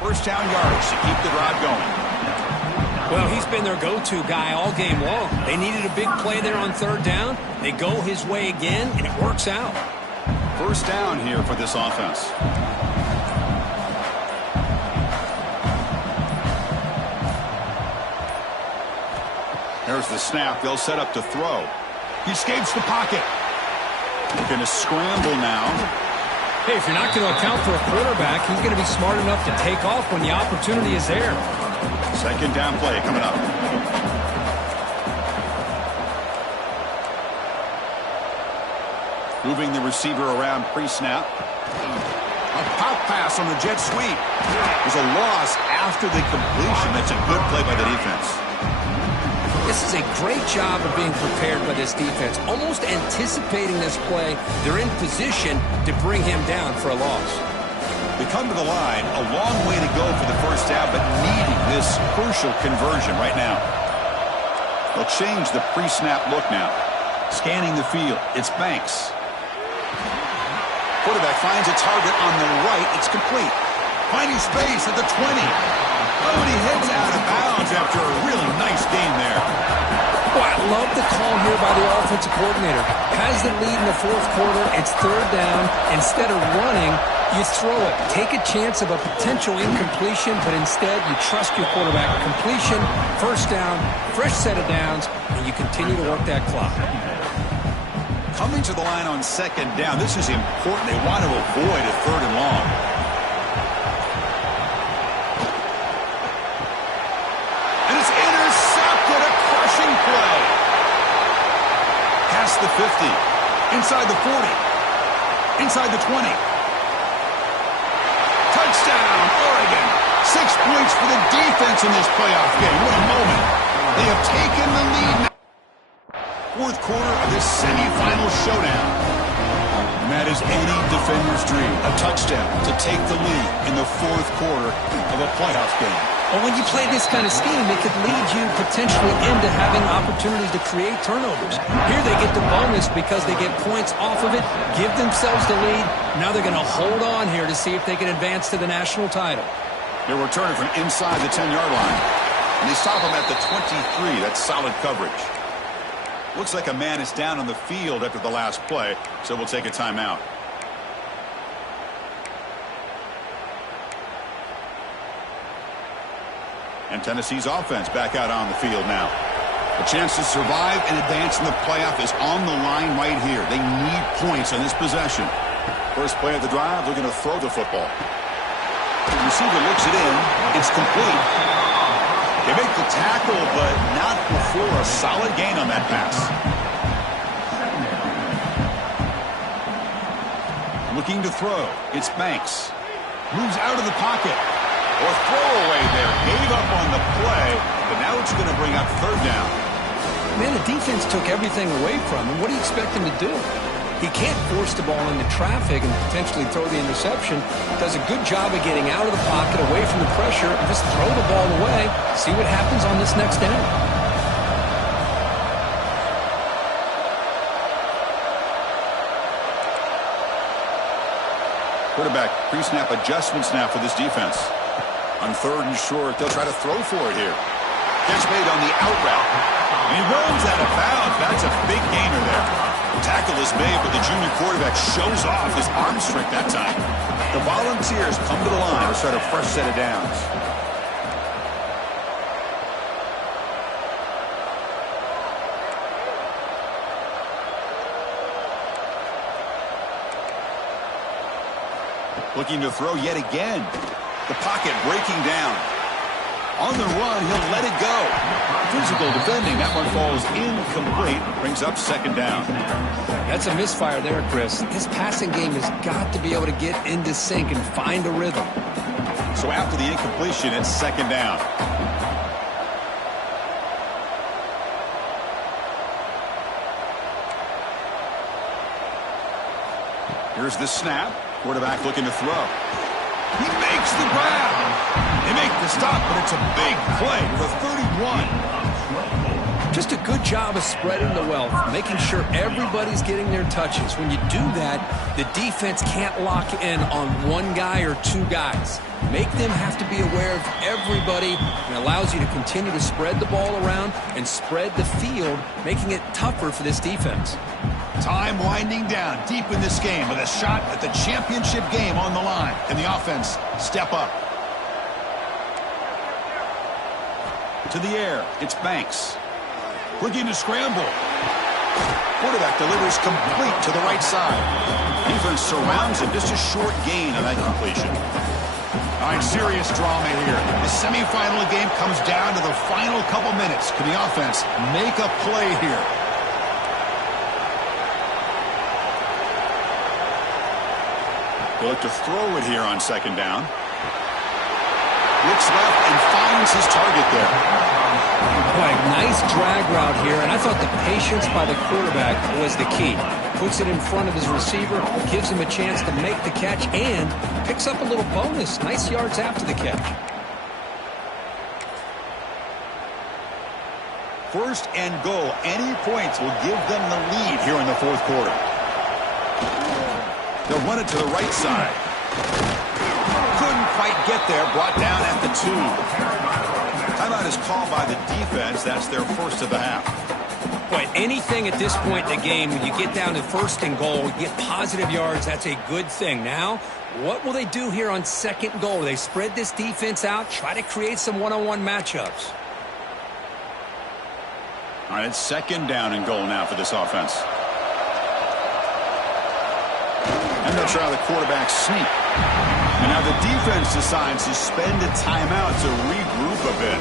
first down yards to keep the drive going. Well, he's been their go-to guy all game long. They needed a big play there on third down. They go his way again, and it works out. First down here for this offense. There's the snap. They'll set up to throw. He escapes the pocket. They're going to scramble now. Hey, if you're not going to account for a quarterback, he's going to be smart enough to take off when the opportunity is there. Second down play coming up. Moving the receiver around pre-snap. A pop pass on the jet sweep. There's a loss after the completion. That's a good play by the defense. This is a great job of being prepared by this defense. Almost anticipating this play, they're in position to bring him down for a loss. They come to the line, a long way to go for the first down, but needing this crucial conversion right now. They'll change the pre-snap look now. Scanning the field, it's Banks. Quarterback finds a target on the right. It's complete. Finding space at the 20. Oh, and he heads out of bounds after a really nice game there. Oh, I love the call here by the offensive coordinator. Has the lead in the fourth quarter. It's third down. Instead of running, you throw it. Take a chance of a potential incompletion, but instead you trust your quarterback. Completion, first down, fresh set of downs, and you continue to work that clock. Coming to the line on second down, this is important. They want to avoid a third and long. And it's intercepted, a crushing play. Past the 50, inside the 40, inside the 20. Touchdown, Oregon. 6 points for the defense in this playoff game. What a moment. They have taken the lead now. Fourth quarter of this semifinal showdown. And that is any defender's dream. A touchdown to take the lead in the fourth quarter of a playoff game. Well, when you play this kind of scheme, it could lead you potentially into having opportunities to create turnovers. Here they get the bonus because they get points off of it, give themselves the lead. Now they're going to hold on here to see if they can advance to the national title. They're returning from inside the 10-yard line. And they stop them at the 23. That's solid coverage. Looks like a man is down on the field after the last play, so we'll take a timeout. And Tennessee's offense back out on the field now. A chance to survive and advance in the playoff is on the line right here. They need points on this possession. First play of the drive, they're going to throw the football. The receiver looks it in. It's complete. They make the tackle, but not before a solid gain on that pass. Looking to throw. It's Banks. Moves out of the pocket. Or throwaway there. Gave up on the play, but now it's going to bring up third down. Man, the defense took everything away from him. What do you expect him to do? He can't force the ball into traffic and potentially throw the interception. Does a good job of getting out of the pocket, away from the pressure, and just throw the ball away. See what happens on this next down. Quarterback pre-snap adjustments now for this defense. On third and short, they'll try to throw for it here. Catch made on the out route. And he runs out of bounds. That's a big gainer there. The tackle is made, but the junior quarterback shows off his arm strength that time. The Volunteers come to the line to start a fresh set of downs. Looking to throw yet again. The pocket breaking down. On the run, he'll let it go. Physical defending. That one falls incomplete. Brings up second down. That's a misfire there, Chris. This passing game has got to be able to get into sync and find a rhythm. So after the incompletion, it's second down. Here's the snap. Quarterback looking to throw. He makes the grab. They make the stop, but it's a big play to the 31. Just a good job of spreading the wealth, making sure everybody's getting their touches. When you do that, the defense can't lock in on one guy or two guys. Make them have to be aware of everybody, and allows you to continue to spread the ball around and spread the field, making it tougher for this defense. Time winding down deep in this game with a shot at the championship game on the line. Can the offense step up? To the air, it's Banks. Looking to scramble. Quarterback delivers complete to the right side. Defense surrounds him. Just a short gain on that completion. All right, serious drama here. The semifinal game comes down to the final couple minutes. Can the offense make a play here? They look to throw it here on second down. Looks left and finds his target there. Boy, nice drag route here, and I thought the patience by the quarterback was the key. Puts it in front of his receiver, gives him a chance to make the catch, and picks up a little bonus. Nice yards after the catch. First and goal. Any points will give them the lead here in the fourth quarter. They'll run it to the right side. Couldn't quite get there. Brought down at the 2. Timeout is called by the defense. That's their first of the half. Boy, anything at this point in the game, when you get down to first and goal, you get positive yards, that's a good thing. Now, what will they do here on second goal? They spread this defense out, try to create some one-on-one matchups. All right, it's second down and goal now for this offense. And they'll try the quarterback sneak. And now the defense decides to spend a timeout to regroup a bit.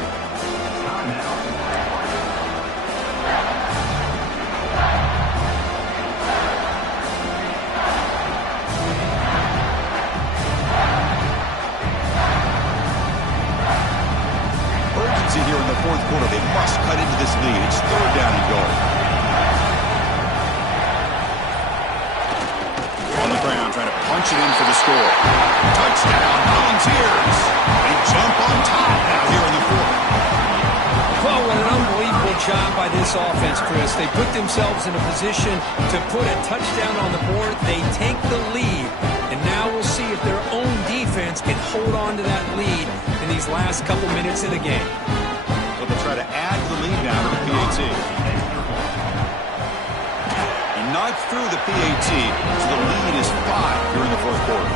Urgency here in the fourth quarter. They must cut into this lead. It's third down and goal. On the ground, trying to punch it in for the score. Touchdown, Volunteers. They jump on top now here in the fourth. Well, what an unbelievable job by this offense, Chris. They put themselves in a position to put a touchdown on the board. They take the lead, and now we'll see if their own defense can hold on to that lead in these last couple minutes of the game. So they'll try to add to the lead now to the PAT. Not through the PAT, so the lead is 5 here in the fourth quarter.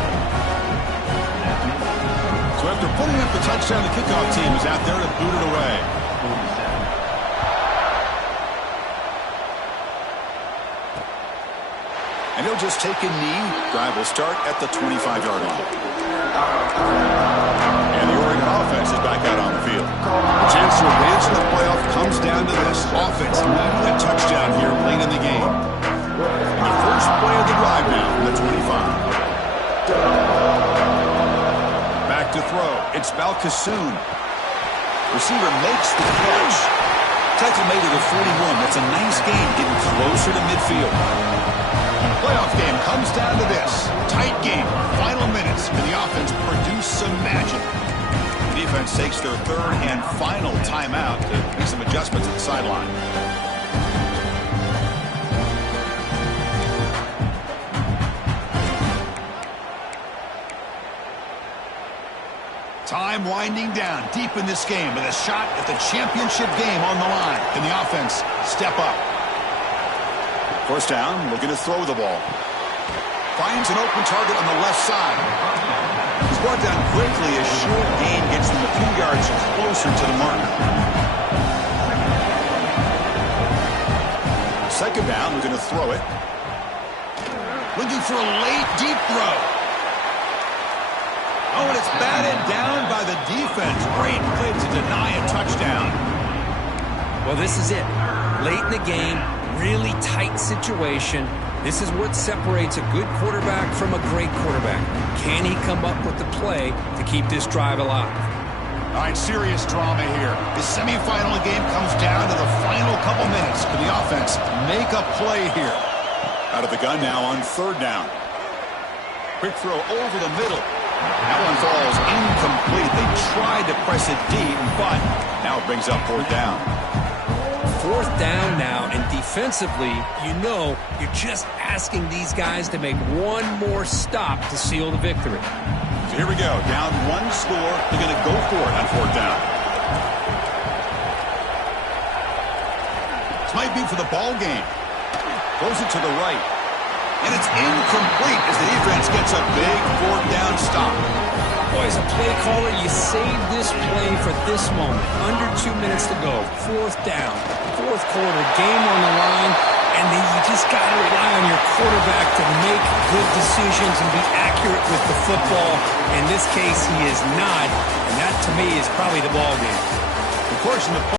So after putting up the touchdown, the kickoff team is out there to boot it away. And he'll just take a knee. Drive will start at the 25-yard line. And the Oregon offense is back out on the field. The chance to advance in the playoff comes down to this. Offense needing a touchdown here late in the game. And the first play of the drive now from the 25. Back to throw. It's Balcassoon. Receiver makes the catch. Tackle made at the 41. That's a nice gain, getting closer to midfield. Playoff game comes down to this. Tight game. Final minutes. Can the offense produce some magic? The defense takes their third and final timeout to make some adjustments at the sideline. Time winding down deep in this game with a shot at the championship game on the line. Can the offense step up? First down, looking to throw the ball. Finds an open target on the left side. He's brought down quickly as short gain gets them a few yards closer to the mark. Second down, looking to throw it. Looking for a late deep throw. Oh, and it's batted down by the defense. Great play to deny a touchdown. Well, this is it. Late in the game, really tight situation. This is what separates a good quarterback from a great quarterback. Can he come up with the play to keep this drive alive? All right, serious drama here. The semifinal game comes down to the final couple minutes. Can the offense make a play here? Out of the gun now on third down. Quick throw over the middle. That one falls incomplete. They tried to press it deep, but now it brings up fourth down. Fourth down now, and defensively, you know you're just asking these guys to make one more stop to seal the victory. So here we go. Down one score. They're going to go for it on fourth down. This might be for the ball game. Throws it to the right. And it's incomplete as the defense gets a big fourth down stop. Boy, as a play caller, you save this play for this moment. Under 2 minutes to go. Fourth down. Fourth quarter. Game on the line. And then you just got to rely on your quarterback to make good decisions and be accurate with the football. In this case, he is not. And that, to me, is probably the ball game. Of course, in the